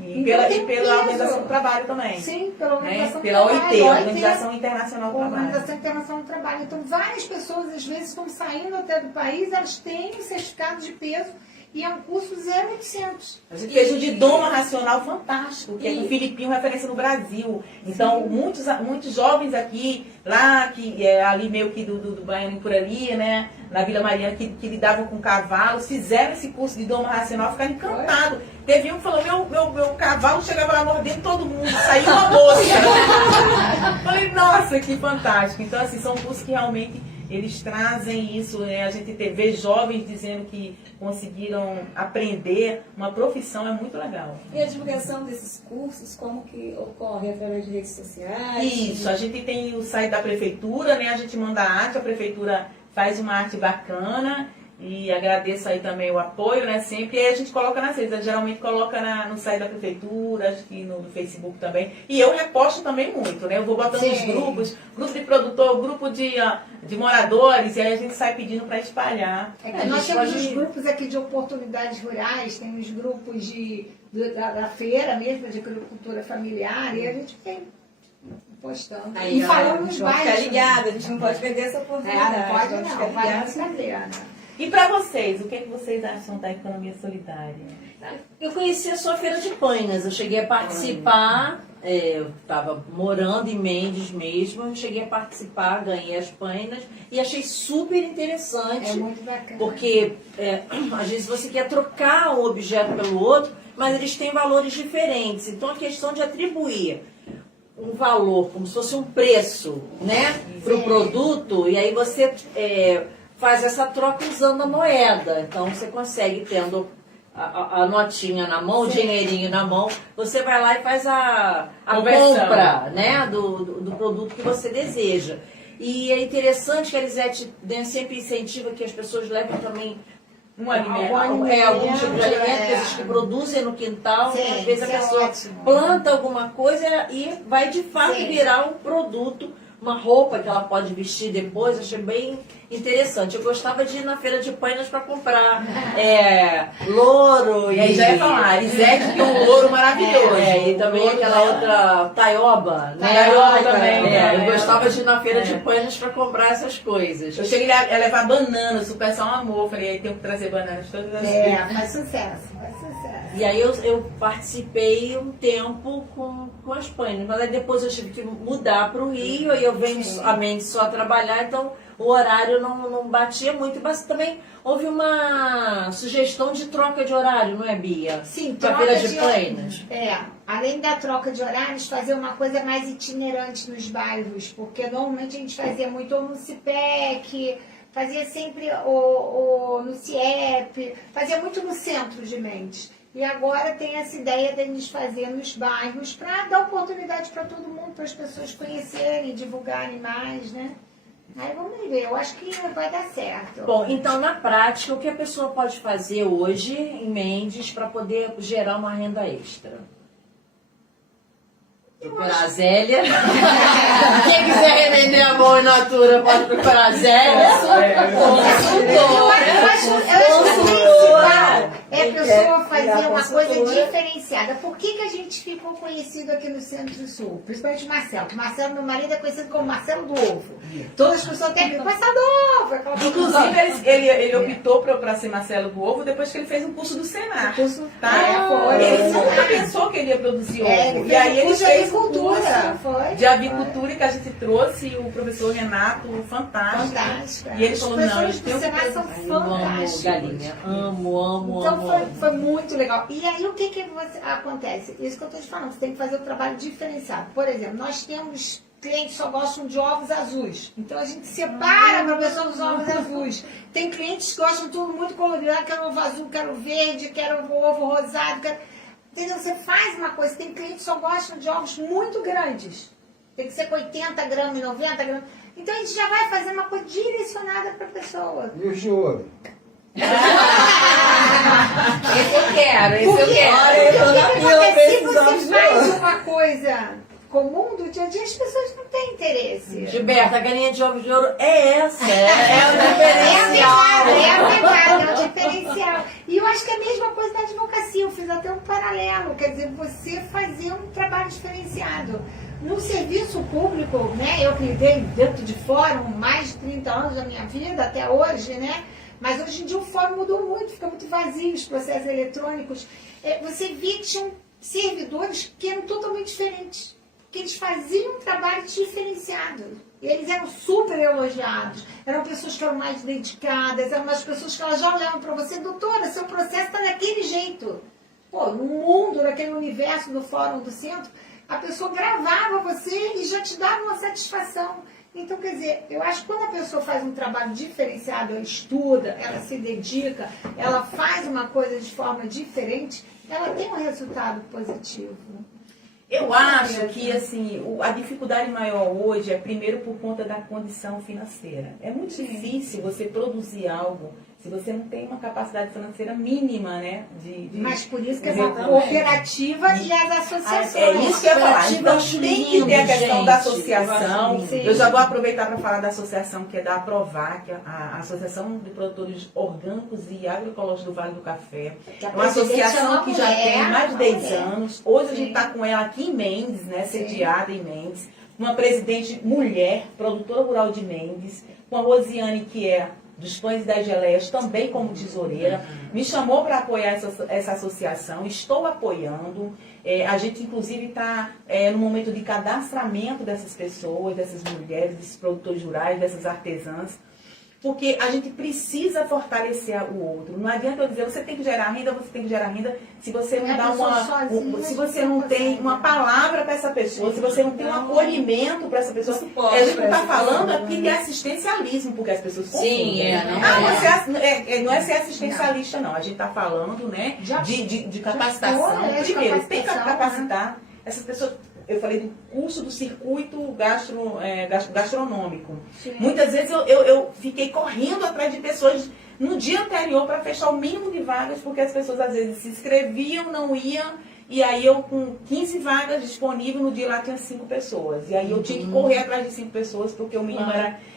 E Então, pela Organização do Trabalho também. Sim, pela Organização do Pela Trabalho. OIT, Organização Internacional do Trabalho. Organização Internacional do Trabalho. Então, várias pessoas, às vezes, estão saindo até do país, elas têm um certificado de peso e é um curso 0800. A gente fez um de Doma Racional fantástico, que é com o Filipinho, referência no Brasil. Então, muitos jovens aqui, lá, que é ali meio que do Baiano por ali, né, na Vila Mariana, que lidavam com cavalos, fizeram esse curso de Doma Racional, ficaram encantados. Teve um que falou, meu cavalo chegava lá mordendo todo mundo, saiu uma mosca. Falei, nossa, que fantástico. Então, assim, são cursos que realmente eles trazem isso, né? A gente vê jovens dizendo que conseguiram aprender uma profissão, é muito legal. E a divulgação desses cursos, como que ocorre? Através de redes sociais? Isso, a gente tem o site da prefeitura, né? A gente manda arte, a prefeitura faz uma arte bacana. E agradeço aí também o apoio, né, sempre. E aí a gente coloca nas redes, geralmente coloca no site da prefeitura, acho que no Facebook também. E eu reposto também muito, né? Eu vou botando nos grupos, grupo de produtor, grupo de moradores, e aí a gente sai pedindo para espalhar. Nós temos os grupos aqui de oportunidades rurais, tem os grupos da feira mesmo, de agricultura familiar, e a gente tem postando. Aí, e falando nos vamos bairros. ficar ligado, a gente não pode perder essa oportunidade. Não pode vamos não, ficar vai ligado. saber. E para vocês, o que vocês acham da economia solidária? Eu conheci a sua feira de painas, eu cheguei a participar, eu estava morando em Mendes mesmo, eu cheguei a participar, ganhei as painas e achei super interessante. É muito bacana. Porque às vezes você quer trocar um objeto pelo outro, mas eles têm valores diferentes. Então a questão de atribuir um valor, como se fosse um preço, né, para o produto, e aí você faz essa troca usando a moeda. Então você consegue, tendo a notinha na mão, o dinheirinho na mão, você vai lá e faz a compra, né, do produto que você deseja. E é interessante que a Elisete sempre incentiva que as pessoas levem também um alimento, algum tipo de alimento, coisas que produzem no quintal. Sim, às vezes a pessoa planta alguma coisa e vai de fato virar um produto, uma roupa que ela pode vestir depois. Achei bem interessante. Eu gostava de ir na feira de painas para comprar louro. E aí já ia falar, Elisete tem um louro maravilhoso. E também aquela outra taioba, né? Taioba também. Eu gostava de ir na feira de painas para comprar essas coisas. Eu cheguei a levar bananas, o pessoal amou. Falei, aí tem que trazer bananas todas as vezes. Faz sucesso. E aí eu participei um tempo com as painas. Mas aí depois eu tive que mudar para o Rio, aí eu venho a Mendes só a trabalhar, então o horário não batia muito, mas também houve uma sugestão de troca de horário, não é, Bia? Sim, Pra troca Feira de de Plainas. além da troca de horários, fazer uma coisa mais itinerante nos bairros, porque normalmente a gente fazia muito ou no CIPEC, fazia sempre no CIEP, fazia muito no centro de Mendes. E agora tem essa ideia de a gente fazer nos bairros para dar oportunidade para todo mundo, para as pessoas conhecerem, divulgarem mais, né? Aí vamos ver, eu acho que vai dar certo. Bom, então na prática, o que a pessoa pode fazer hoje em Mendes para poder gerar uma renda extra? Procurar a Zélia. Quem quiser revender a mão in natura pode procurar a Zélia. Eu acho que o principal é a pessoa fazer uma coisa diferenciada. Por que a gente ficou conhecido aqui no Centro-Sul? Principalmente o Marcelo. Que Marcelo, meu marido, é conhecido como Marcelo do Ovo. Todas as pessoas até dizem, Marcelo do Ovo. Inclusive, ele optou para ser Marcelo do Ovo depois que ele fez um curso do Senar. Tá? Ele nunca pensou que ele ia produzir ovo. E aí ele fez um curso de avicultura que a gente trouxe o professor Renato, fantástico. E ele falou, não, eles têm que são amo fantásticos. galinha. Amo. Então foi muito legal. E aí o que acontece? Isso que eu estou te falando, você tem que fazer o trabalho diferenciado. Por exemplo, nós temos clientes que só gostam de ovos azuis. Então a gente separa para a pessoa dos ovos azuis. Tem clientes que gostam de tudo muito colorido. Ah, quero ovo azul, quero verde, quero ovo rosado. Entendeu? Você faz uma coisa. Tem clientes que só gostam de ovos muito grandes. Tem que ser com 80 gramas, 90 gramas. Então a gente já vai fazer uma coisa direcionada para a pessoa. E o choro? Esse eu quero. Porque se você faz uma coisa comum do dia a dia, as pessoas não têm interesse. Gilberto, a galinha de ovo de ouro é essa. É o diferencial. É o diferencial. E eu acho que é a mesma coisa da advocacia. Eu fiz até um paralelo. Quer dizer, você fazer um trabalho diferenciado. No serviço público, né? Eu que lidei dentro de fórum mais de 30 anos da minha vida, até hoje, né? Mas hoje em dia o fórum mudou muito, fica muito vazio os processos eletrônicos. Você via que tinham servidores que eram totalmente diferentes, que eles faziam um trabalho diferenciado. E eles eram super elogiados, eram pessoas que eram mais dedicadas, eram umas pessoas que elas já olhavam para você, doutora, seu processo está daquele jeito. Pô, no mundo, naquele universo do fórum do centro, a pessoa gravava você e já te dava uma satisfação. Então, quer dizer, eu acho que quando a pessoa faz um trabalho diferenciado, ela estuda, ela se dedica, ela faz uma coisa de forma diferente, ela tem um resultado positivo. Eu acho que assim, a dificuldade maior hoje é primeiro por conta da condição financeira. É muito difícil você produzir algo se você não tem uma capacidade financeira mínima, né? Mas por isso que essa cooperativa e as associações. É isso que eu ia falar. Então tem que ter a questão da associação. Sim. Eu já vou aproveitar para falar da associação que é da Aprovar, que é a Associação de Produtores Orgânicos e Agroecológicos do Vale do Café. É uma associação que já tem mais de 10 anos. Hoje a gente está com ela aqui em Mendes, né? Sediada em Mendes. Uma presidente mulher, produtora rural de Mendes, com a Rosiane, que é dos Pães e das Geleias, também como tesoureira, me chamou para apoiar essa associação, estou apoiando, a gente inclusive está no momento de cadastramento dessas pessoas, dessas mulheres, desses produtores rurais, dessas artesãs, porque a gente precisa fortalecer o outro. Não adianta eu dizer, você tem que gerar renda, se você não dá se você não tem uma palavra para essa pessoa, se você não tem um acolhimento para essa pessoa. A gente não está falando aqui de assistencialismo, porque as pessoas confundem. Sim, não é ser assistencialista, não. A gente está falando, né, de capacitação. Primeiro, tem que capacitar essas pessoas. Eu falei do curso do circuito gastronômico. Sim. Muitas vezes eu fiquei correndo atrás de pessoas no dia anterior para fechar o mínimo de vagas, porque as pessoas às vezes se inscreviam, não iam, e aí eu com 15 vagas disponíveis, no dia lá tinha 5 pessoas. E aí eu tinha que correr atrás de 5 pessoas, porque o mínimo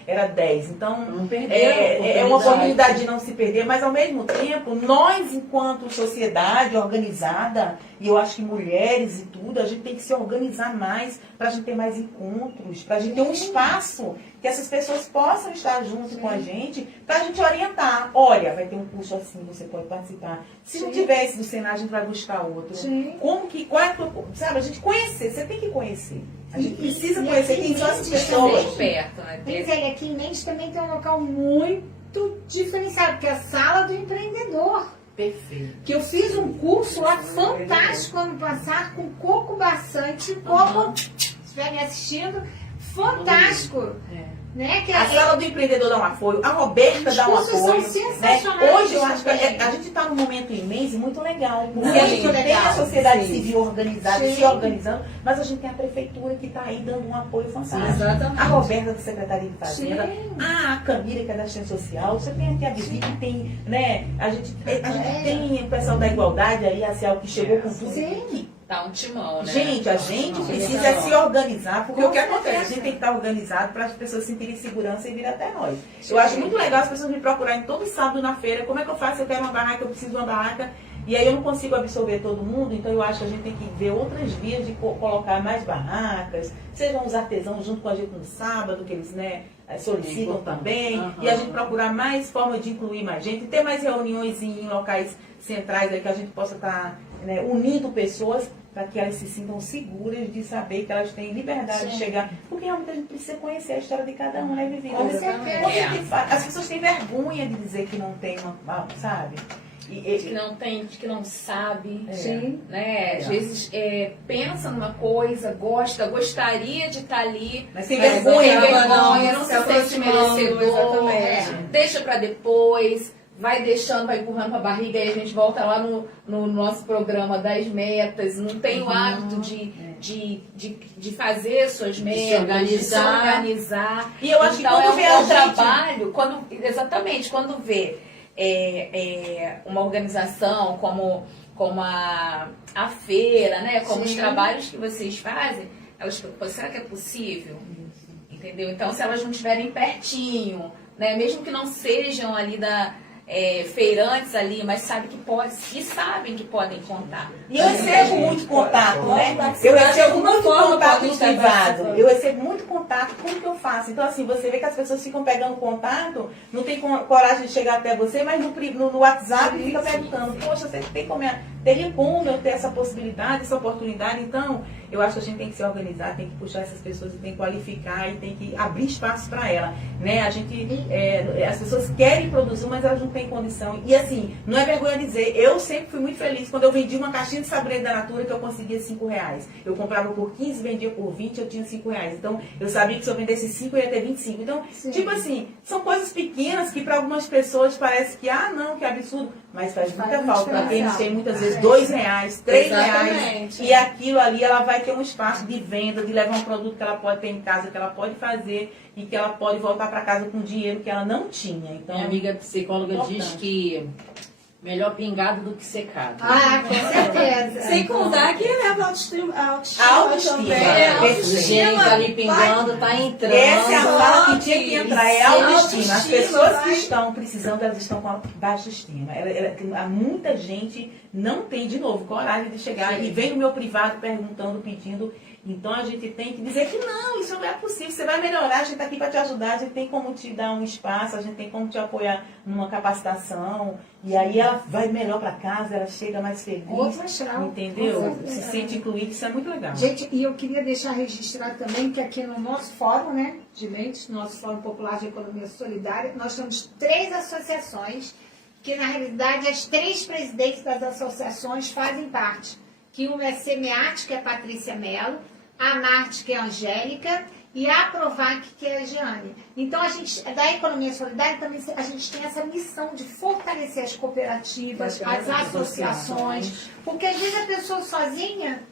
era 10. Então, é uma oportunidade de não se perder, mas ao mesmo tempo, nós, enquanto sociedade organizada, e eu acho que mulheres e tudo, a gente tem que se organizar mais para a gente ter mais encontros, para a gente ter um espaço que essas pessoas possam estar junto com a gente, para a gente orientar. Olha, vai ter um curso assim, você pode participar. Se não tiver esse do Senai, a gente vai buscar outro. Como que, qual é a tua, sabe, a gente conhecer, você tem que conhecer. A gente precisa conhecer quem são essas pessoas. Perto, né? Ele aqui em Mendes também tem um local muito diferenciado, que é a Sala do Empreendedor. Perfeito. Que eu fiz um curso lá fantástico ano passado com Coco Bastante. Coco, se estiver me assistindo, fantástico. Né? Que A Sala do Empreendedor dá um apoio, a Roberta dá um cursos são apoio. Né? sensacionais Hoje eu acho que também. a gente está num momento imenso muito legal, porque Muito a gente tem legal, a sociedade sim. civil organizada, Sim. se organizando, mas a gente tem a prefeitura que está aí dando um apoio fantástico. Exatamente. A Roberta da Secretaria de Fazenda, Sim. a Camila que é da Assistência Social, você tem aqui a Vivi que tem, né? A gente tem o pessoal da Igualdade aí, a Cial que chegou com tudo. Sim. Tá um timão, né? Gente, a gente precisa se organizar, porque o que acontece? A gente tem que estar organizado para as pessoas sentirem segurança e vir até nós. Eu acho muito legal as pessoas me procurarem todo sábado na feira. Como é que eu faço? Eu quero uma barraca, eu preciso de uma barraca. E aí eu não consigo absorver todo mundo, então eu acho que a gente tem que ver outras vias de colocar mais barracas, sejam os artesãos junto com a gente no sábado, que eles, né, solicitam também, e a gente procurar mais formas de incluir mais gente, ter mais reuniões em locais centrais aí que a gente possa estar, né, unindo pessoas para que elas se sintam seguras de saber que elas têm liberdade de chegar. Porque realmente a gente precisa conhecer a história de cada um, né, Vivi? Com certeza. As pessoas têm vergonha de dizer que não tem uma, sabe? Que não tem, que não sabe, Sim. né? Às vezes pensa numa coisa, gostaria de estar ali, Mas tem tem vergonha, vergonha, não se se sente aproximando, merecedor, exatamente. deixa pra depois, vai deixando, vai empurrando pra barriga, aí a gente volta lá no nosso programa das metas, não tem o hábito de fazer suas metas, de se organizar. E eu acho que então, quando vê é a um gente... trabalho, quando vê uma organização como a feira, né? Como os trabalhos que vocês fazem, elas ficam, será que é possível? Entendeu? Então, se elas não estiverem pertinho, né? Mesmo que não sejam ali feirantes ali, mas sabem que podem contar. E eu recebo muito contato, né? Eu recebo muito contato no privado. Eu recebo muito contato com o que eu faço. Então, assim, você vê que as pessoas ficam pegando contato, não tem coragem de chegar até você, mas no WhatsApp fica perguntando, poxa, você teria como eu ter essa possibilidade, essa oportunidade? Então, eu acho que a gente tem que se organizar, tem que puxar essas pessoas, tem que qualificar e tem que abrir espaço para ela, né? As pessoas querem produzir, mas elas não têm condição. E assim, não é vergonha dizer, eu sempre fui muito feliz quando eu vendi uma caixinha de sabonete da Natura que eu conseguia R$5. Eu comprava por 15, vendia por 20, eu tinha R$5. Então, eu sabia que se eu vendesse 5, eu ia ter 25. Então, tipo assim, são coisas pequenas que para algumas pessoas parece que, não, que absurdo. Mas faz muita falta para quem tem muitas vezes R$2, R$3. Exatamente. E aquilo ali, ela vai ter um espaço de venda, de levar um produto que ela pode ter em casa, que ela pode fazer e que ela pode voltar para casa com dinheiro que ela não tinha. Então, minha amiga psicóloga diz que melhor pingado do que secado. Com certeza. Sem contar que leva autoestima Autoestima. também. Gente, tá ali pingando, tá entrando. essa é a fala que tinha que entrar, é a autoestima. As pessoas que vai. estão precisando, elas estão com a baixa estima. Muita gente não tem, de novo, coragem de chegar e vem no meu privado perguntando, pedindo. Então a gente tem que dizer que não, isso não é possível. Você vai melhorar, a gente está aqui para te ajudar, a gente tem como te dar um espaço, a gente tem como te apoiar numa capacitação. E aí ela vai melhor para casa, ela chega mais feliz. Outro astral. Entendeu? Se sente incluída, isso é muito legal. Gente, e eu queria deixar registrado também que aqui no nosso fórum, né, de Mendes, nosso Fórum Popular de Economia Solidária, nós temos 3 associações que, na realidade, as 3 presidentes das associações fazem parte. Que uma é SEMEAT, que é a Patrícia Mello, a Marte, que é a Angélica, e a Provac, que é a Giane. Então, a gente, da Economia Solidária, também a gente tem essa missão de fortalecer as cooperativas, as associações, porque às vezes a pessoa sozinha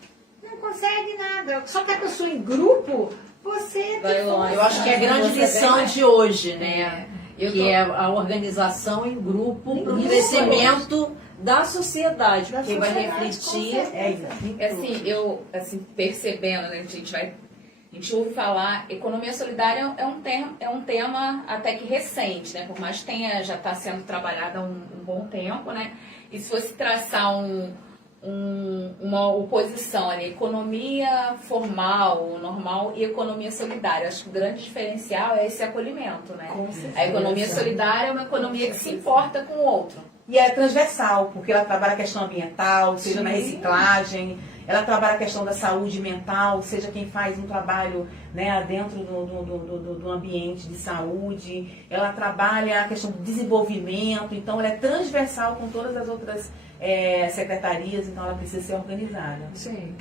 não consegue nada. Só que a pessoa em grupo, você tem força. Eu acho que é a grande lição de hoje, né? Que é a organização em grupo para o crescimento da sociedade, porque vai refletir. Eu percebendo, né, a gente ouve falar, economia solidária é um tema até que recente, né? Por mais que já está sendo trabalhado há um bom tempo, né? E se fosse traçar uma oposição ali, economia formal, normal e economia solidária. Acho que o grande diferencial é esse acolhimento, né? A economia solidária é uma economia que se importa com o outro. E é transversal, porque ela trabalha a questão ambiental, seja na reciclagem, ela trabalha a questão da saúde mental, seja quem faz um trabalho, né, dentro do ambiente de saúde, ela trabalha a questão do desenvolvimento, então ela é transversal com todas as outras secretarias, então ela precisa ser organizada. Sim.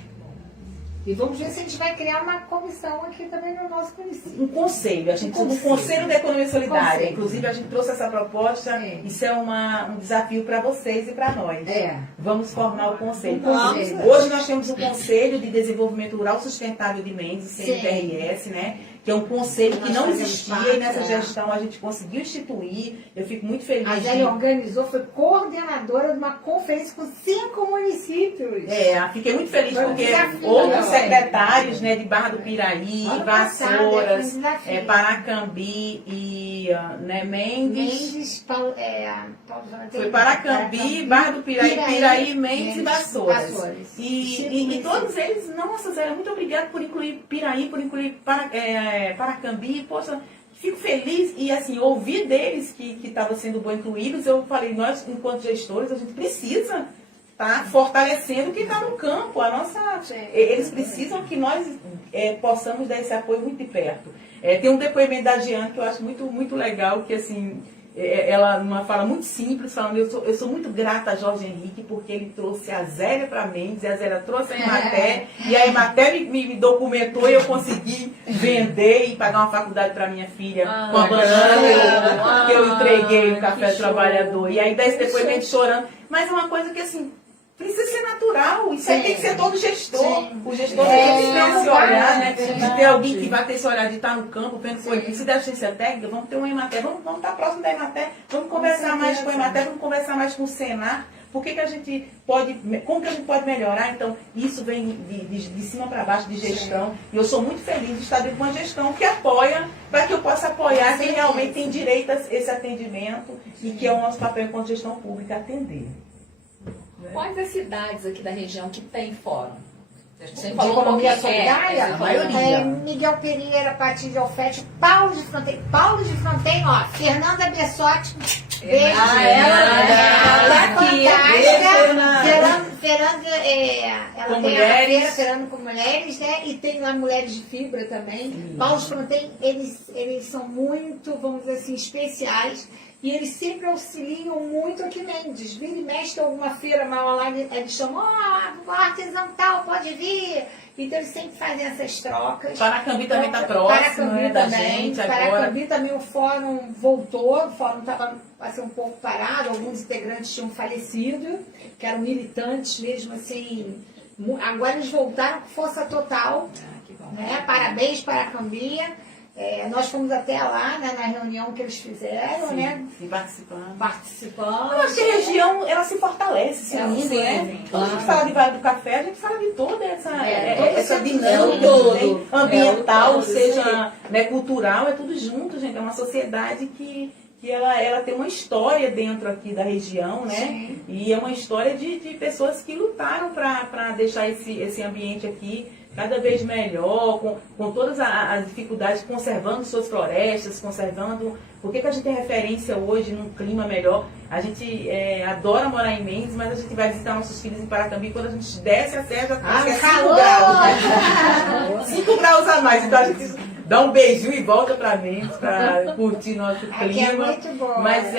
E vamos ver se a gente vai criar uma comissão aqui também no nosso município. Um conselho, a gente chama o Conselho da Economia Solidária. Inclusive, a gente trouxe essa proposta, isso é um desafio para vocês e para nós. Vamos formar o conselho. Então, hoje nós temos o Conselho de Desenvolvimento Rural Sustentável de Mendes, CNPRS, né? Que é um conselho que não existia e nessa gestão a gente conseguiu instituir. Eu fico muito feliz. A Zélia organizou, foi coordenadora de uma conferência com 5 municípios. Fiquei muito feliz porque outros secretários, né, de Barra do Piraí, Vassouras, Paracambi e Mendes. Foi Paracambi, Barra do Piraí, Mendes e Vassouras. E todos eles, nossa, Zélia, muito obrigada por incluir Piraí, por incluir Paracambi, poxa, fico feliz e assim, ouvir deles que estavam sendo bem incluídos, eu falei, nós enquanto gestores, a gente precisa estar fortalecendo quem está no campo, eles precisam que nós possamos dar esse apoio muito de perto. Tem um depoimento da Giane que eu acho muito, muito legal, que assim, ela numa fala muito simples, falando, eu sou muito grata a Jorge Henrique, porque ele trouxe a Zélia para Mendes, e a Zélia trouxe a Emater, e a Emater me documentou e eu consegui vender e pagar uma faculdade para minha filha com a banana que eu entreguei no Café do Trabalhador. E aí dá esse depoimento chorando. Mas é uma coisa que assim, precisa ser natural, isso aí tem que ser todo gestor. O gestor tem que ter esse olhar, né? De ter alguém que vai ter esse olhar de estar no campo, vendo, pô, precisa de assistência técnica, vamos ter uma Emater, vamos estar próximo da Emater, vamos conversar mais com a Emater, vamos conversar mais com o Senar. Por que a gente pode, como que a gente pode melhorar? Então, isso vem de cima para baixo, de gestão. E eu sou muito feliz de estar dentro de uma gestão que apoia, para que eu possa apoiar quem realmente tem direito a esse atendimento e que é o nosso papel enquanto gestão pública, atender. Quais as cidades aqui da região que tem fórum? De economia solidária? A maioria. Miguel Pereira, Paty de Alfete, Paulo de Fronteira, ó, Fernanda Bessotti, beijo. Ela é fantástica. Fernanda, ela tem a feira Fernanda com Mulheres, né? E tem lá Mulheres de Fibra também. Paulo de Fronteira, eles são muito, vamos dizer assim, especiais. E eles sempre auxiliam muito aqui em Mendes. Vira e mexe, tem alguma feira maior lá, eles chamam, o artesão tal, pode vir. Então eles sempre fazem essas trocas. Paracambi também está próximo, Paracambi da também. gente Paracambi também, o fórum voltou, o fórum estava assim, um pouco parado, alguns integrantes tinham falecido, que eram militantes mesmo assim. Agora eles voltaram com força total. Né? Parabéns, Paracambi. Nós fomos até lá, né, na reunião que eles fizeram, sim, né? E participando. Eu acho que a região, ela se fortalece, se unindo, né? Quando a gente fala de Vale do Café, a gente fala de toda essa dinâmica ambiental, seja cultural, é tudo junto, gente. É uma sociedade que ela tem uma história dentro aqui da região, né? Sim. E é uma história de pessoas que lutaram para deixar esse ambiente aqui cada vez melhor, com todas as dificuldades, conservando suas florestas, conservando... Por que a gente tem referência hoje num clima melhor? A gente adora morar em Mendes, mas a gente vai visitar nossos filhos em Paracambi, quando a gente desce a serra, já tá 5 graus. 5 graus a mais, então a gente dá um beijinho e volta para Mendes para curtir nosso clima. Aqui é muito bom. Mas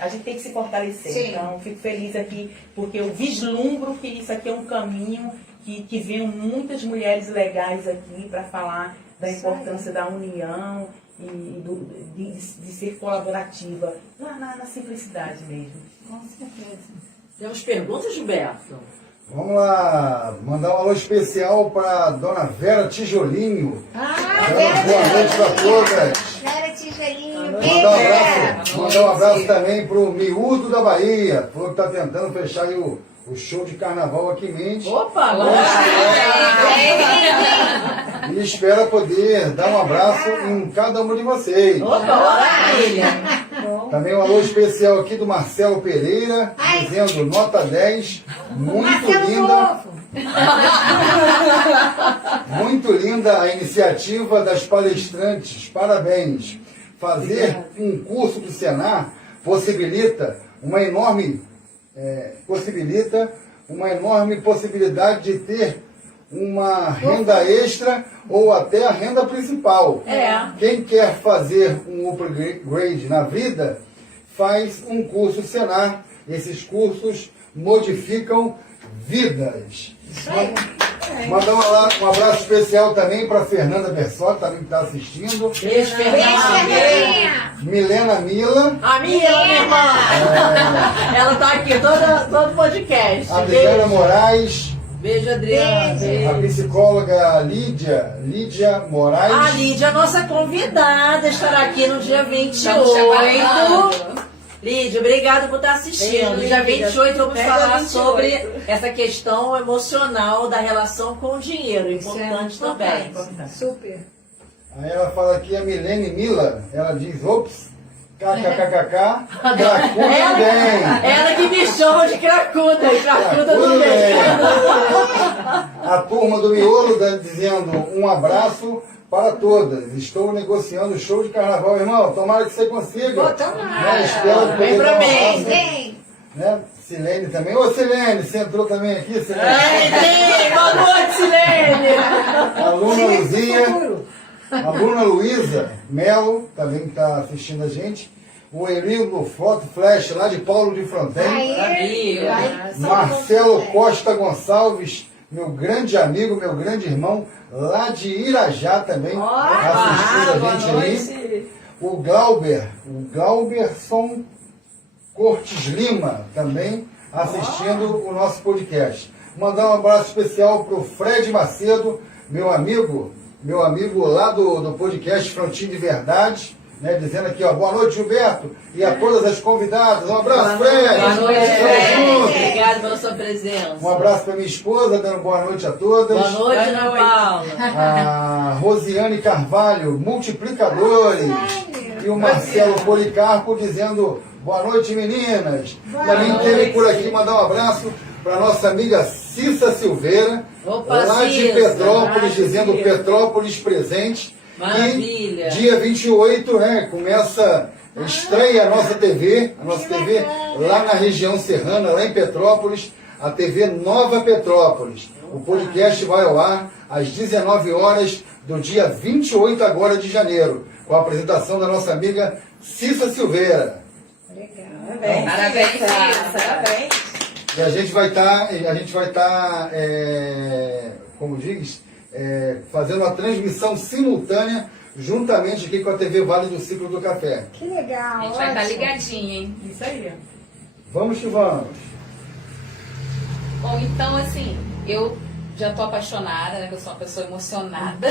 a gente tem que se fortalecer. Sim. Então, fico feliz aqui, porque eu vislumbro que isso aqui é um caminho que venham muitas mulheres legais aqui para falar da importância da união e de ser colaborativa, na simplicidade mesmo. Com certeza. Temos perguntas, Gilberto? Vamos lá, mandar um alô especial para dona Vera Tijolinho. Boa noite para todas. Vera Tijolinho, Mandar um abraço também para o Miúdo da Bahia, que está tentando fechar aí o show de carnaval aqui em Mendes. Opa, e espera poder dar um abraço em cada um de vocês. Opa, maravilha. Bom. Também um alô especial aqui do Marcelo Pereira, dizendo nota 10, muito linda. Muito linda a iniciativa das palestrantes, parabéns. Fazer um curso do Senar possibilita uma enorme possibilidade de ter uma renda extra ou até a renda principal. Quem quer fazer um upgrade na vida, faz um curso Senar. Esses cursos modificam vidas. Mandar um abraço especial também para Fernanda Bersotti, também que está assistindo. Beijo, Fernanda. Milena Mila. A Mila, minha irmã. Ela tá aqui todo podcast. Adriana Moraes. Beijo, Adriana. A psicóloga Lídia Moraes. A Lídia, nossa convidada, estará aqui no dia 28. Lídia, obrigada por estar assistindo. Beijo, Dia Lídia. 28 vamos Pega falar 28. sobre essa questão emocional da relação com o dinheiro. Importante também. Super. Aí ela fala aqui a Milene Mila. Ela diz, ops, kkkk, cracuda bem. Ela que me chama de cracuda do Cracuda bem. bem. A turma do Miolo dizendo um abraço para todas. Estou negociando o show de carnaval, irmão. Tomara que você consiga. Tomara. Espero Vem poder pra dar um mim. abraço, né? Silene também. Ô Silene, você entrou também aqui, Silene? Ei, boa noite, Silene. Aluna Luzia, aluna Luísa Melo, também que está assistindo a gente. O Erildo Foto Flash, lá de Paulo de Fronten. Marcelo Costa Gonçalves, meu grande amigo, meu grande irmão, lá de Irajá também, assistindo a gente aí. O Glauberson Cortes Lima, também assistindo o nosso podcast. Mandar um abraço especial para o Fred Macedo, meu amigo lá do podcast Frontinho de Verdade, né, dizendo aqui, ó, boa noite, Gilberto, e a todas as convidadas. Um abraço, Fred! Boa noite, Fred. Junto. Obrigada pela sua presença. Um abraço para minha esposa, dando boa noite a todas. Boa noite, Ana Paula. A Rosiane Carvalho, multiplicadores. E o Marcelo Policarpo dizendo boa noite, meninas. Também teve por aqui mandar um abraço para nossa amiga Cissa Silveira, Opa, lá de Cissa. Petrópolis, dizendo Petrópolis presente. Maravilha. E dia 28, estreia a nossa TV lá na região serrana, lá em Petrópolis, a TV Nova Petrópolis. O podcast vai ao ar às 19 horas do dia 28 agora de janeiro, com a apresentação da nossa amiga Cissa Silveira. Legal. Parabéns, Cissa. E a gente vai estar, como diz, fazendo uma transmissão simultânea juntamente aqui com a TV Vale do Ciclo do Café. Que legal. A gente vai estar ligadinho, hein? Isso aí. Vamos que vamos. Bom, então, assim, eu já tô apaixonada, né? Eu sou uma pessoa emocionada.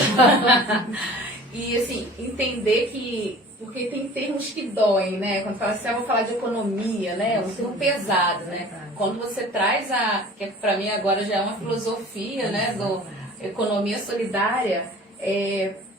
E, assim, entender que... Porque tem termos que doem, né? Quando fala assim, eu vou falar de economia, né? É um termo pesado, né? Quando você traz que pra mim agora já é uma filosofia, né? Do economia solidária,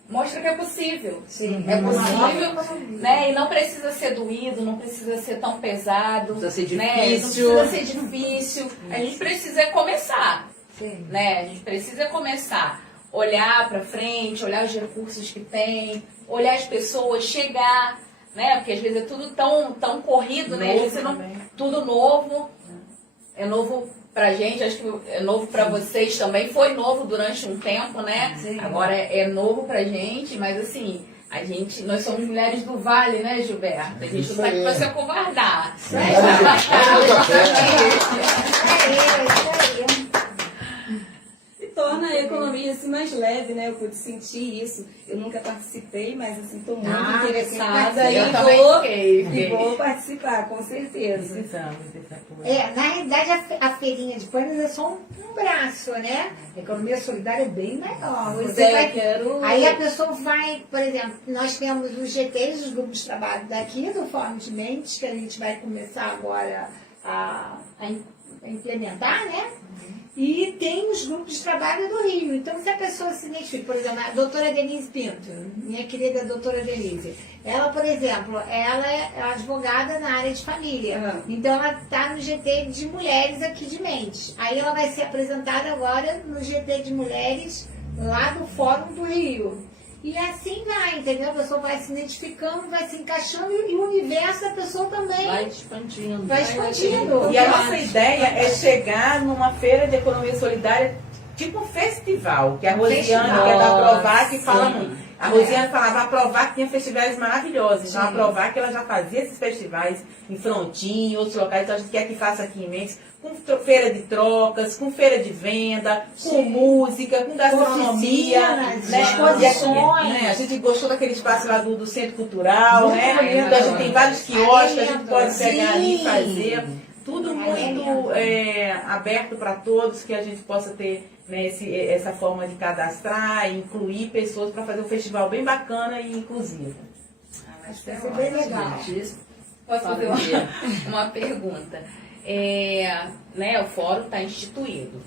mostra que é possível. Sim. É possível, né? E não precisa ser doído, não precisa ser tão pesado. Precisa ser né? difícil. Não precisa ser difícil. A gente precisa começar. Sim. Né? A gente precisa começar. Olhar para frente, olhar os recursos que tem, olhar as pessoas, chegar, né? Porque às vezes é tudo tão corrido, né? Às vezes tudo novo. É novo pra gente, acho que é novo pra vocês também. Foi novo durante um tempo, né? Sim. Agora é novo pra gente, mas assim, nós somos mulheres do Vale, né, Gilberto? A gente não tá aqui pra se acovardar. Isso aí. E torna a economia assim mais leve, né? Eu pude sentir isso. Eu nunca participei, mas assim, estou muito interessada eu e também fiquei. vou participar, com certeza. Precisamos dessa coisa. Na realidade, a feirinha de panos é só um braço, né? A economia solidária é bem maior. Pois Você é, vai- eu quero... Aí a pessoa vai, por exemplo, nós temos os GTs, os grupos de trabalho daqui do Fórum de Mentes, que a gente vai começar agora a implementar, né? E tem os grupos de trabalho do Rio. Então, se a pessoa se identifica, por exemplo, a doutora Denise Pinto, minha querida doutora Denise, ela, por exemplo, ela é advogada na área de família. Então, ela está no GT de mulheres aqui de Mendes. Aí ela vai ser apresentada agora no GT de mulheres lá do Fórum do Rio. E assim vai, entendeu? A pessoa vai se identificando, vai se encaixando e o universo da pessoa também Vai expandindo. vai expandindo. E a nossa ideia é chegar numa feira de economia solidária, tipo um festival, que a Rosiane, que é da Provac, fala muito. A Rosiane falava, a Provac tinha festivais maravilhosos. Então, a Provac, ela já fazia esses festivais em Frontin, em outros locais. Então, a gente quer que faça aqui em Mendes, com feira de trocas, com feira de venda, com música, com gastronomia, né? Exposições. A gente gostou daquele espaço lá do Centro Cultural, né? Então, a gente tem vários quiosques que a gente pode pegar ali e fazer. Tudo muito aberto para todos, que a gente possa ter, né, essa forma de cadastrar e incluir pessoas para fazer um festival bem bacana e inclusivo. Vai ser bem legal. Posso fazer uma pergunta? Né, o fórum está instituído.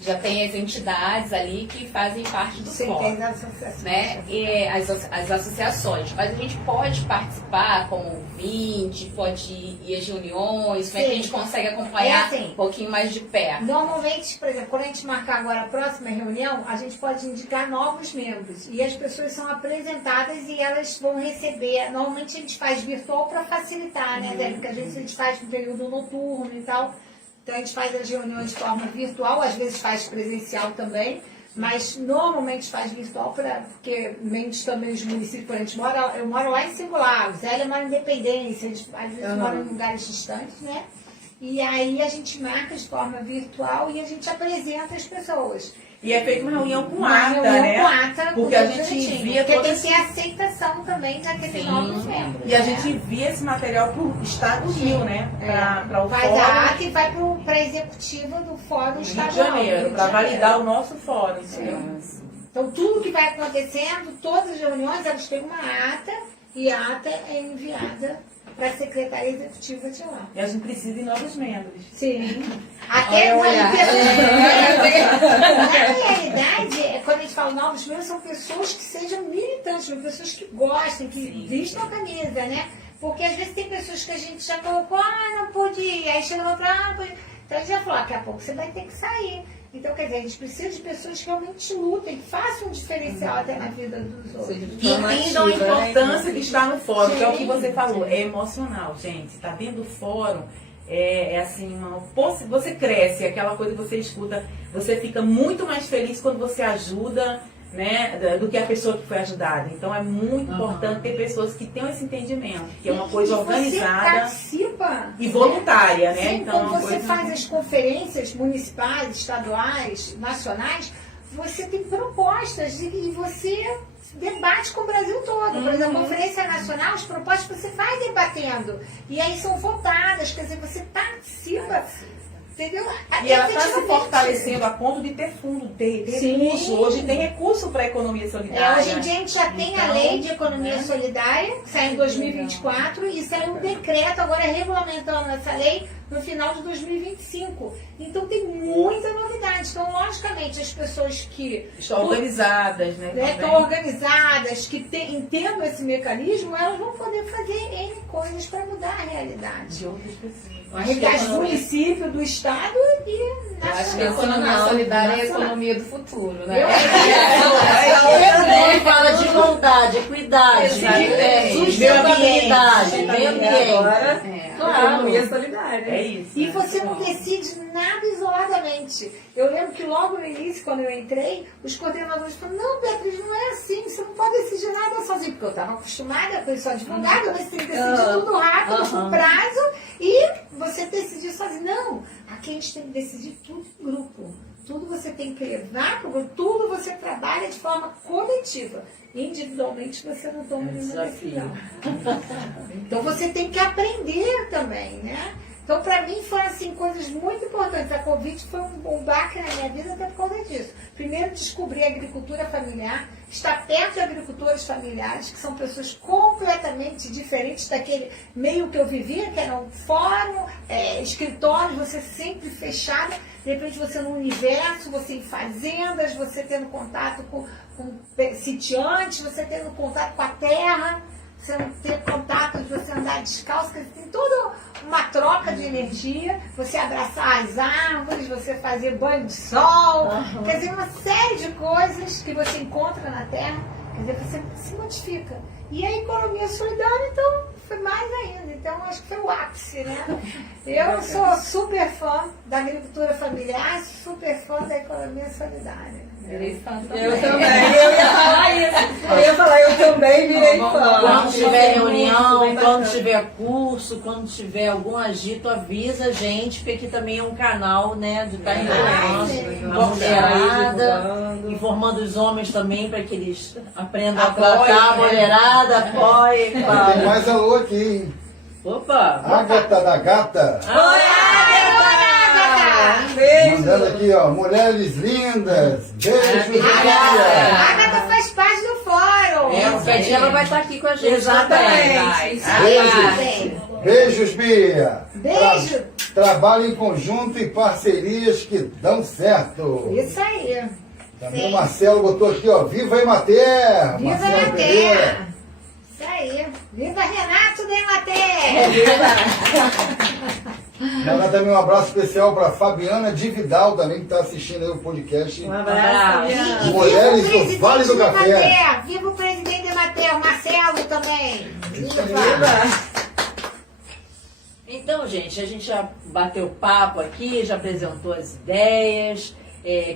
Já tem as entidades ali que fazem parte do fórum. Tem as associações. Né? E as associações. Mas a gente pode participar como ouvinte, pode ir às reuniões, como é que a gente consegue acompanhar um pouquinho mais de perto? Normalmente, por exemplo, quando a gente marcar agora a próxima reunião, a gente pode indicar novos membros. E as pessoas são apresentadas e elas vão receber. Normalmente a gente faz virtual para facilitar, né, Débora? Porque às vezes a gente faz no período noturno e tal. Então a gente faz as reuniões de forma virtual, às vezes faz presencial também, mas normalmente faz virtual, porque Mendes também, os municípios, a gente mora, eu moro lá em Cinco Lagos, Zélia mora em Independência, às vezes mora em lugares distantes, né? E aí a gente marca de forma virtual e a gente apresenta as pessoas. E é feita uma reunião com Uma ata, reunião né? com ata, porque a gente envia porque todas... tem que ter aceitação também daqueles novos membros. E a gente envia esse material para o Estado do Rio, né? Para o Faz fórum. a ata e vai para a executiva do Fórum Rio de Estadual. Janeiro, para validar o nosso fórum. Então, tudo que vai acontecendo, todas as reuniões, elas têm uma ata e a ata é enviada para a Secretaria Executiva de lá. E a gente precisa de novos membros. Sim. Até na realidade, quando a gente fala novos membros, são pessoas que sejam militantes, pessoas que gostem, que vistam a camisa, né? Porque às vezes tem pessoas que a gente já colocou, não pude ir, aí chega outra, não pude. Então a gente já falou, daqui a pouco você vai ter que sair. Então, quer dizer, a gente precisa de pessoas que realmente lutem, que façam um diferencial até na vida dos outros. E entendam a importância de estar no fórum, que é o que você falou, é emocional, gente. Está dentro do fórum, assim, você cresce, aquela coisa que você escuta, você fica muito mais feliz quando você ajuda, né, do que a pessoa que foi ajudada. Então é muito importante ter pessoas que tenham esse entendimento, que é uma coisa organizada participa, e voluntária, né? Sim, então, quando você faz as conferências municipais, estaduais, nacionais, você tem propostas e você debate com o Brasil todo. Por exemplo, a Conferência Nacional, as propostas você vai debatendo. E aí são votadas, quer dizer, você participa. Entendeu? E ela está se fortalecendo a ponto de ter fundo, ter recurso. Hoje tem recurso para a economia solidária. Hoje em dia a gente já tem a lei de economia solidária, que sai em 2024, e saiu um decreto agora regulamentando essa lei no final de 2025. Então tem muita novidade. Então, logicamente, as pessoas que estão organizadas, né? Estão organizadas, que entendam esse mecanismo, elas vão poder fazer N coisas para mudar a realidade. De outras pessoas. A realidade do município, do estado e nacional. Eu acho que a economia solidária é a economia do futuro, né? Ele fala de igualdade, equidade, sustentabilidade, meio ambiente. Economia solidária. É isso. E você não decide nada isoladamente. Eu lembro que logo no início, quando eu entrei, os coordenadores falaram, não, Beatriz, não é assim, você não pode decidir nada sozinho, porque eu estava acostumada, eu sou advogada, você tem que decidir tudo rápido, com prazo, e você decidir sozinho. Não, aqui a gente tem que decidir tudo em grupo. Tudo você tem que levar para o grupo, tudo você trabalha de forma coletiva. Individualmente você não toma nenhuma decisão. Então você tem que aprender também, né? Então, para mim, foram assim, coisas muito importantes. A Covid foi um baque na minha vida até por causa disso. Primeiro, descobri a agricultura familiar, estar perto de agricultores familiares, que são pessoas completamente diferentes daquele meio que eu vivia, que era um fórum, escritório, você sempre fechada. De repente, você no universo, você em fazendas, você tendo contato com sitiantes, você tendo contato com a terra, você não ter contato de você andar descalço, tem toda uma troca de energia, você abraçar as árvores, você fazer banho de sol, quer dizer, uma série de coisas que você encontra na terra, quer dizer, você se modifica. E a economia solidária, então, foi mais ainda. Então, acho que foi o ápice, né? Eu sou super fã da agricultura familiar, super fã da economia solidária. Virei fã também. Eu também, eu ia falar isso. Eu ia falar, eu também virei fã. Quando tiver reunião, quando tiver curso, quando tiver algum agito, avisa a gente, porque aqui também é um canal, né, de estar informando a mulherada, informando os homens também, para que eles aprendam a tratar a mulherada, apoiem. Tem mais alô aqui, hein? Opa! Ágata da Gata. Oi, Agatha! Beijo! Mandando aqui, ó, mulheres lindas. Beijo, A Maria. Agatha faz parte do fórum. O pé dia ela vai estar aqui com a gente. Exatamente. Beijos. Beijos, Bia. Beijo. Trabalho em conjunto e parcerias que dão certo. Isso aí. Também o Marcelo botou aqui, ó, viva Emater. Viva Marcelo Pereira. Emater. Isso aí. Viva Renato da Emater. Mandar também um abraço especial para Fabiana de Vidal, também que está assistindo aí o podcast. Um abraço, Fabiana. E Mulheres viva o do Vale do presidente Café. da Emater. Viva o presidente da Emater, o Marcelo também. Viva. Então, gente, a gente já bateu papo aqui, já apresentou as ideias.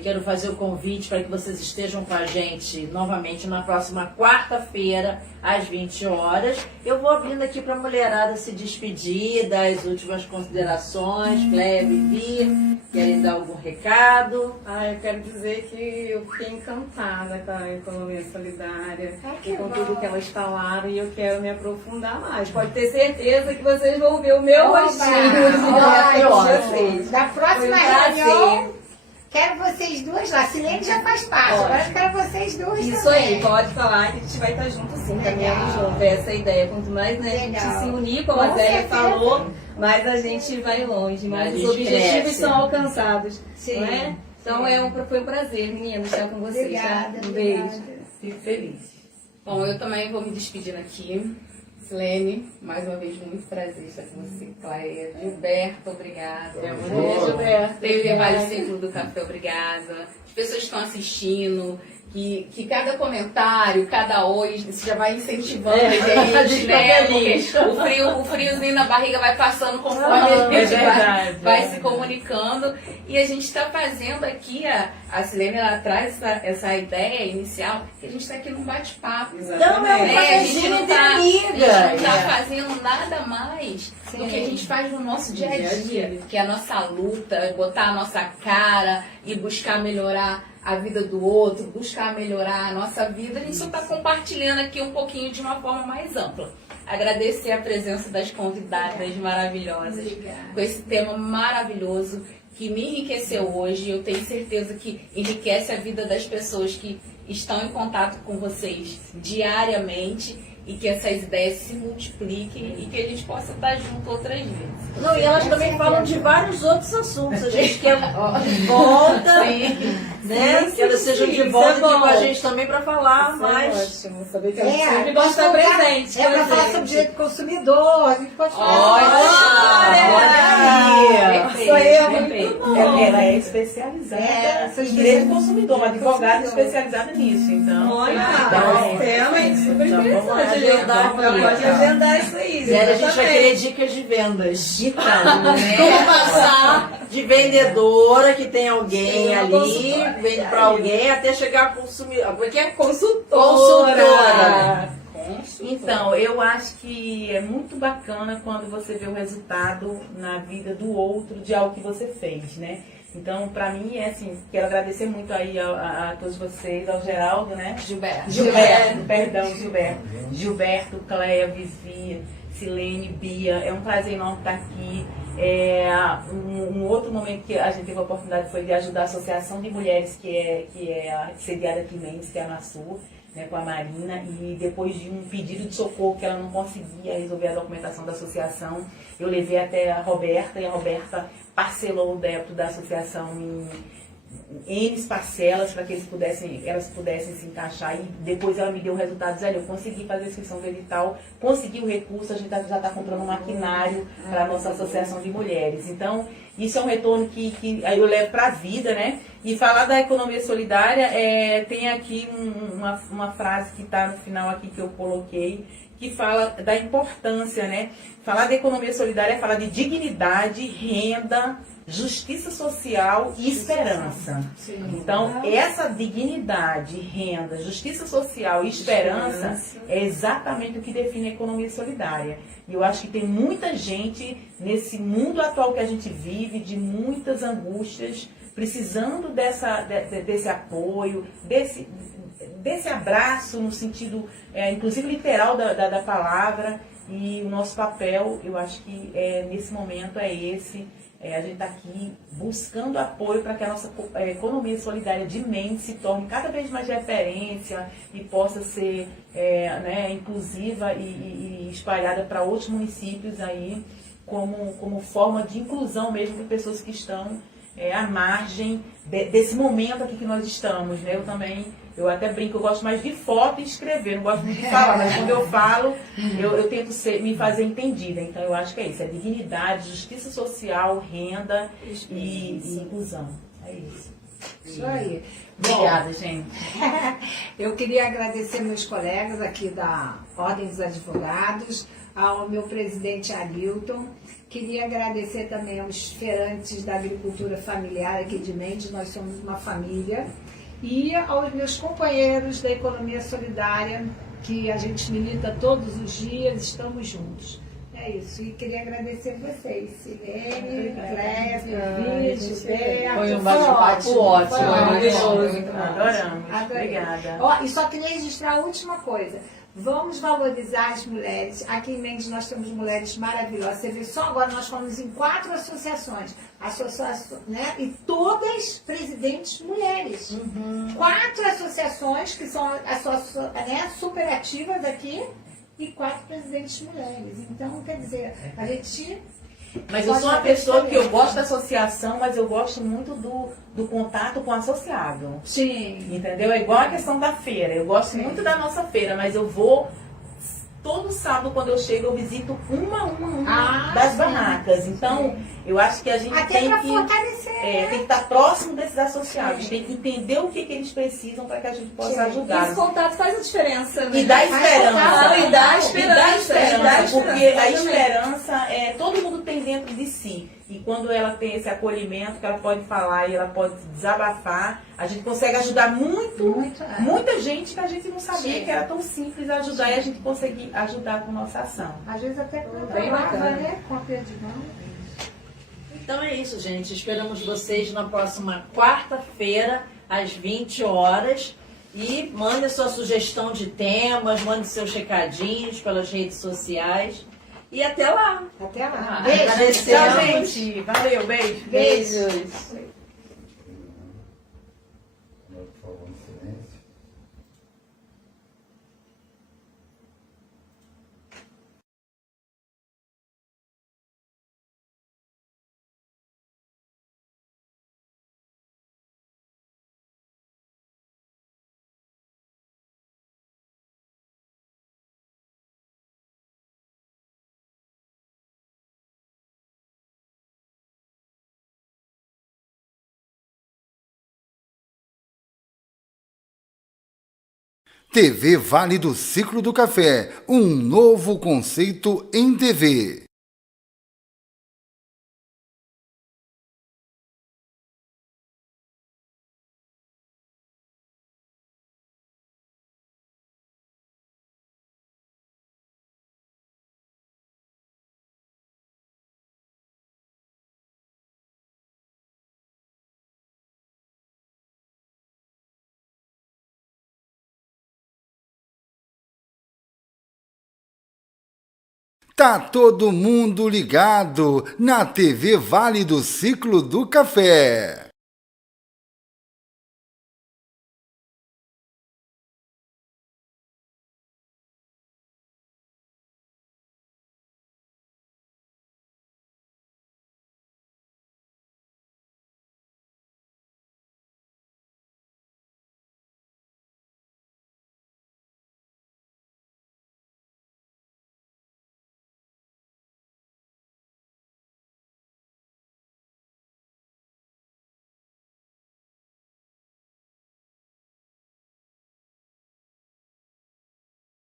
Quero fazer o convite para que vocês estejam com a gente novamente na próxima quarta-feira, às 20 horas. Eu vou abrindo aqui para a mulherada se despedir, dar as últimas considerações. Cléia, Vivi, querem dar algum recado? Eu quero dizer que eu fiquei encantada com a economia solidária e com tudo que elas falaram e eu quero me aprofundar mais. Pode ter certeza que vocês vão ver o meu rostinho de vocês. Da próxima reunião, quero vocês duas lá. A Silene já faz parte, agora eu quero vocês duas Isso também. aí, pode falar que a gente vai estar junto sim, caminhando junto. Essa é a ideia. Quanto mais a gente se unir, como a Zélia falou, mais a gente vai longe, mais os objetivos são alcançados. Sim. Não é? Então foi um prazer, meninas, estar com vocês. Obrigada. Um beijo. Obrigada. Fico feliz. Bom, eu também vou me despedindo aqui. Silene, mais uma vez, muito prazer estar com você, Cléia. Gilberto, obrigada. Beijo, Gilberto. Teve Vale Ciclo do Café, obrigada. As pessoas que estão assistindo, que cada comentário, cada oi, você já vai incentivando a gente, né? Porque o friozinho na barriga vai passando conforme a gente vai se comunicando. E a gente está fazendo aqui, a Silene, ela traz essa ideia inicial, que a gente está aqui num bate-papo. Então é um A gente não está amiga. fazendo nada mais do que a gente faz no nosso dia a dia, que é a nossa luta, botar a nossa cara e buscar melhorar a vida do outro, buscar melhorar a nossa vida. A gente só está compartilhando aqui um pouquinho de uma forma mais ampla. Agradecer a presença das convidadas maravilhosas, com esse tema maravilhoso que me enriqueceu hoje. Eu tenho certeza que enriquece a vida das pessoas que estão em contato com vocês diariamente e que essas ideias se multipliquem e que a gente possa estar junto outras vezes. Não, e elas também falam de vários outros assuntos. A gente quer de volta, né? Que elas sejam de volta aqui com a gente também para falar mais. Ótimo, saber que a gente sempre gosta de estar presente. Para falar sobre direito do consumidor, a gente pode falar. Sou eu, muito bom. Ela é especializada em direito do consumidor, uma advogada especializada nisso. Então, Olha, tema super interessante. Pode agendar isso aí. Zélia, a gente vai querer dicas de vendas. Como passar de vendedora, que tem alguém ali, vende para alguém, até chegar a consumidor. Porque é consultora. Então, eu acho que é muito bacana quando você vê o resultado na vida do outro de algo que você fez, né? Então, pra mim, é assim, quero agradecer muito aí a todos vocês, ao Gilberto, Gilberto. Gilberto, Cléia, Vivi, Silene, Bia, é um prazer enorme estar aqui. Um outro momento que a gente teve a oportunidade foi de ajudar a Associação de Mulheres, que é sediada aqui em Mendes, que é a Maçu, né, com a Marina, e depois de um pedido de socorro que ela não conseguia resolver a documentação da associação, eu levei até a Roberta, e a Roberta parcelou o débito da associação em N parcelas para que elas pudessem se encaixar, e depois ela me deu o resultado, dizendo, eu consegui fazer a inscrição do edital, consegui o recurso, a gente já está comprando um maquinário para a nossa associação de mulheres. Então, isso é um retorno que eu levo para a vida, né? E falar da economia solidária, tem aqui uma frase que está no final aqui que eu coloquei, que fala da importância, né? Falar da economia solidária é falar de dignidade, renda, justiça social e esperança. Então, essa dignidade, renda, justiça social e esperança é exatamente o que define a economia solidária. E eu acho que tem muita gente nesse mundo atual que a gente vive, de muitas angústias, precisando desse apoio, desse abraço no sentido, inclusive literal da palavra. E o nosso papel, eu acho que nesse momento é esse. A gente está aqui buscando apoio para que a nossa economia solidária de Mendes se torne cada vez mais referência e possa ser inclusiva e espalhada para outros municípios aí, como forma de inclusão mesmo de pessoas que estão à margem desse momento aqui que nós estamos, né? Eu até brinco, eu gosto mais de foto e escrever, não gosto muito de falar, mas quando eu falo, eu tento me fazer entendida. Então eu acho que é isso, é dignidade, justiça social, renda e inclusão. É isso. Isso aí. Obrigada, gente. Eu queria agradecer meus colegas aqui da Ordem dos Advogados, ao meu presidente Arilton. Queria agradecer também aos feirantes da agricultura familiar aqui de Mendes, nós somos uma família. E aos meus companheiros da economia solidária, que a gente milita todos os dias, estamos juntos. É isso. E queria agradecer vocês, Silene, Cléia, Vivi, Gilberto. Foi um bate-papo ótimo, maravilhoso. Adoramos. Obrigada. E só queria registrar a última coisa. Vamos valorizar as mulheres. Aqui em Mendes nós temos mulheres maravilhosas. Você vê, só agora nós falamos em 4 associações, né? E todas presidentes mulheres. 4 associações que são super ativas aqui e 4 presidentes mulheres. Então, quer dizer, a gente... Mas eu sou uma pessoa que eu gosto da associação, mas eu gosto muito do contato com o associado. Sim. Entendeu? É igual a questão da feira. Eu gosto muito da nossa feira, mas eu vou... Todo sábado, quando eu chego, eu visito uma das barracas. Então, eu acho que a gente até tem que estar próximo desses associados. Tem que entender o que eles precisam para que a gente possa ajudar. Esse contato faz a diferença, né? E dá esperança. E dá esperança. Porque a esperança, todo mundo tem dentro de si. E quando ela tem esse acolhimento, que ela pode falar e ela pode desabafar, a gente consegue ajudar muita gente que a gente não sabia que era tão simples ajudar, e a gente consegue ajudar com nossa ação. Às vezes até com bem bacana, né? Cópia de mão. Então é isso, gente. Esperamos vocês na próxima quarta-feira, às 20 horas. E mande sua sugestão de temas, mande seus recadinhos pelas redes sociais. E até lá. Até lá. Beijo. Tchau, gente. Valeu, beijo. Beijos. TV Vale do Ciclo do Café, um novo conceito em TV. Tá todo mundo ligado na TV Vale do Ciclo do Café.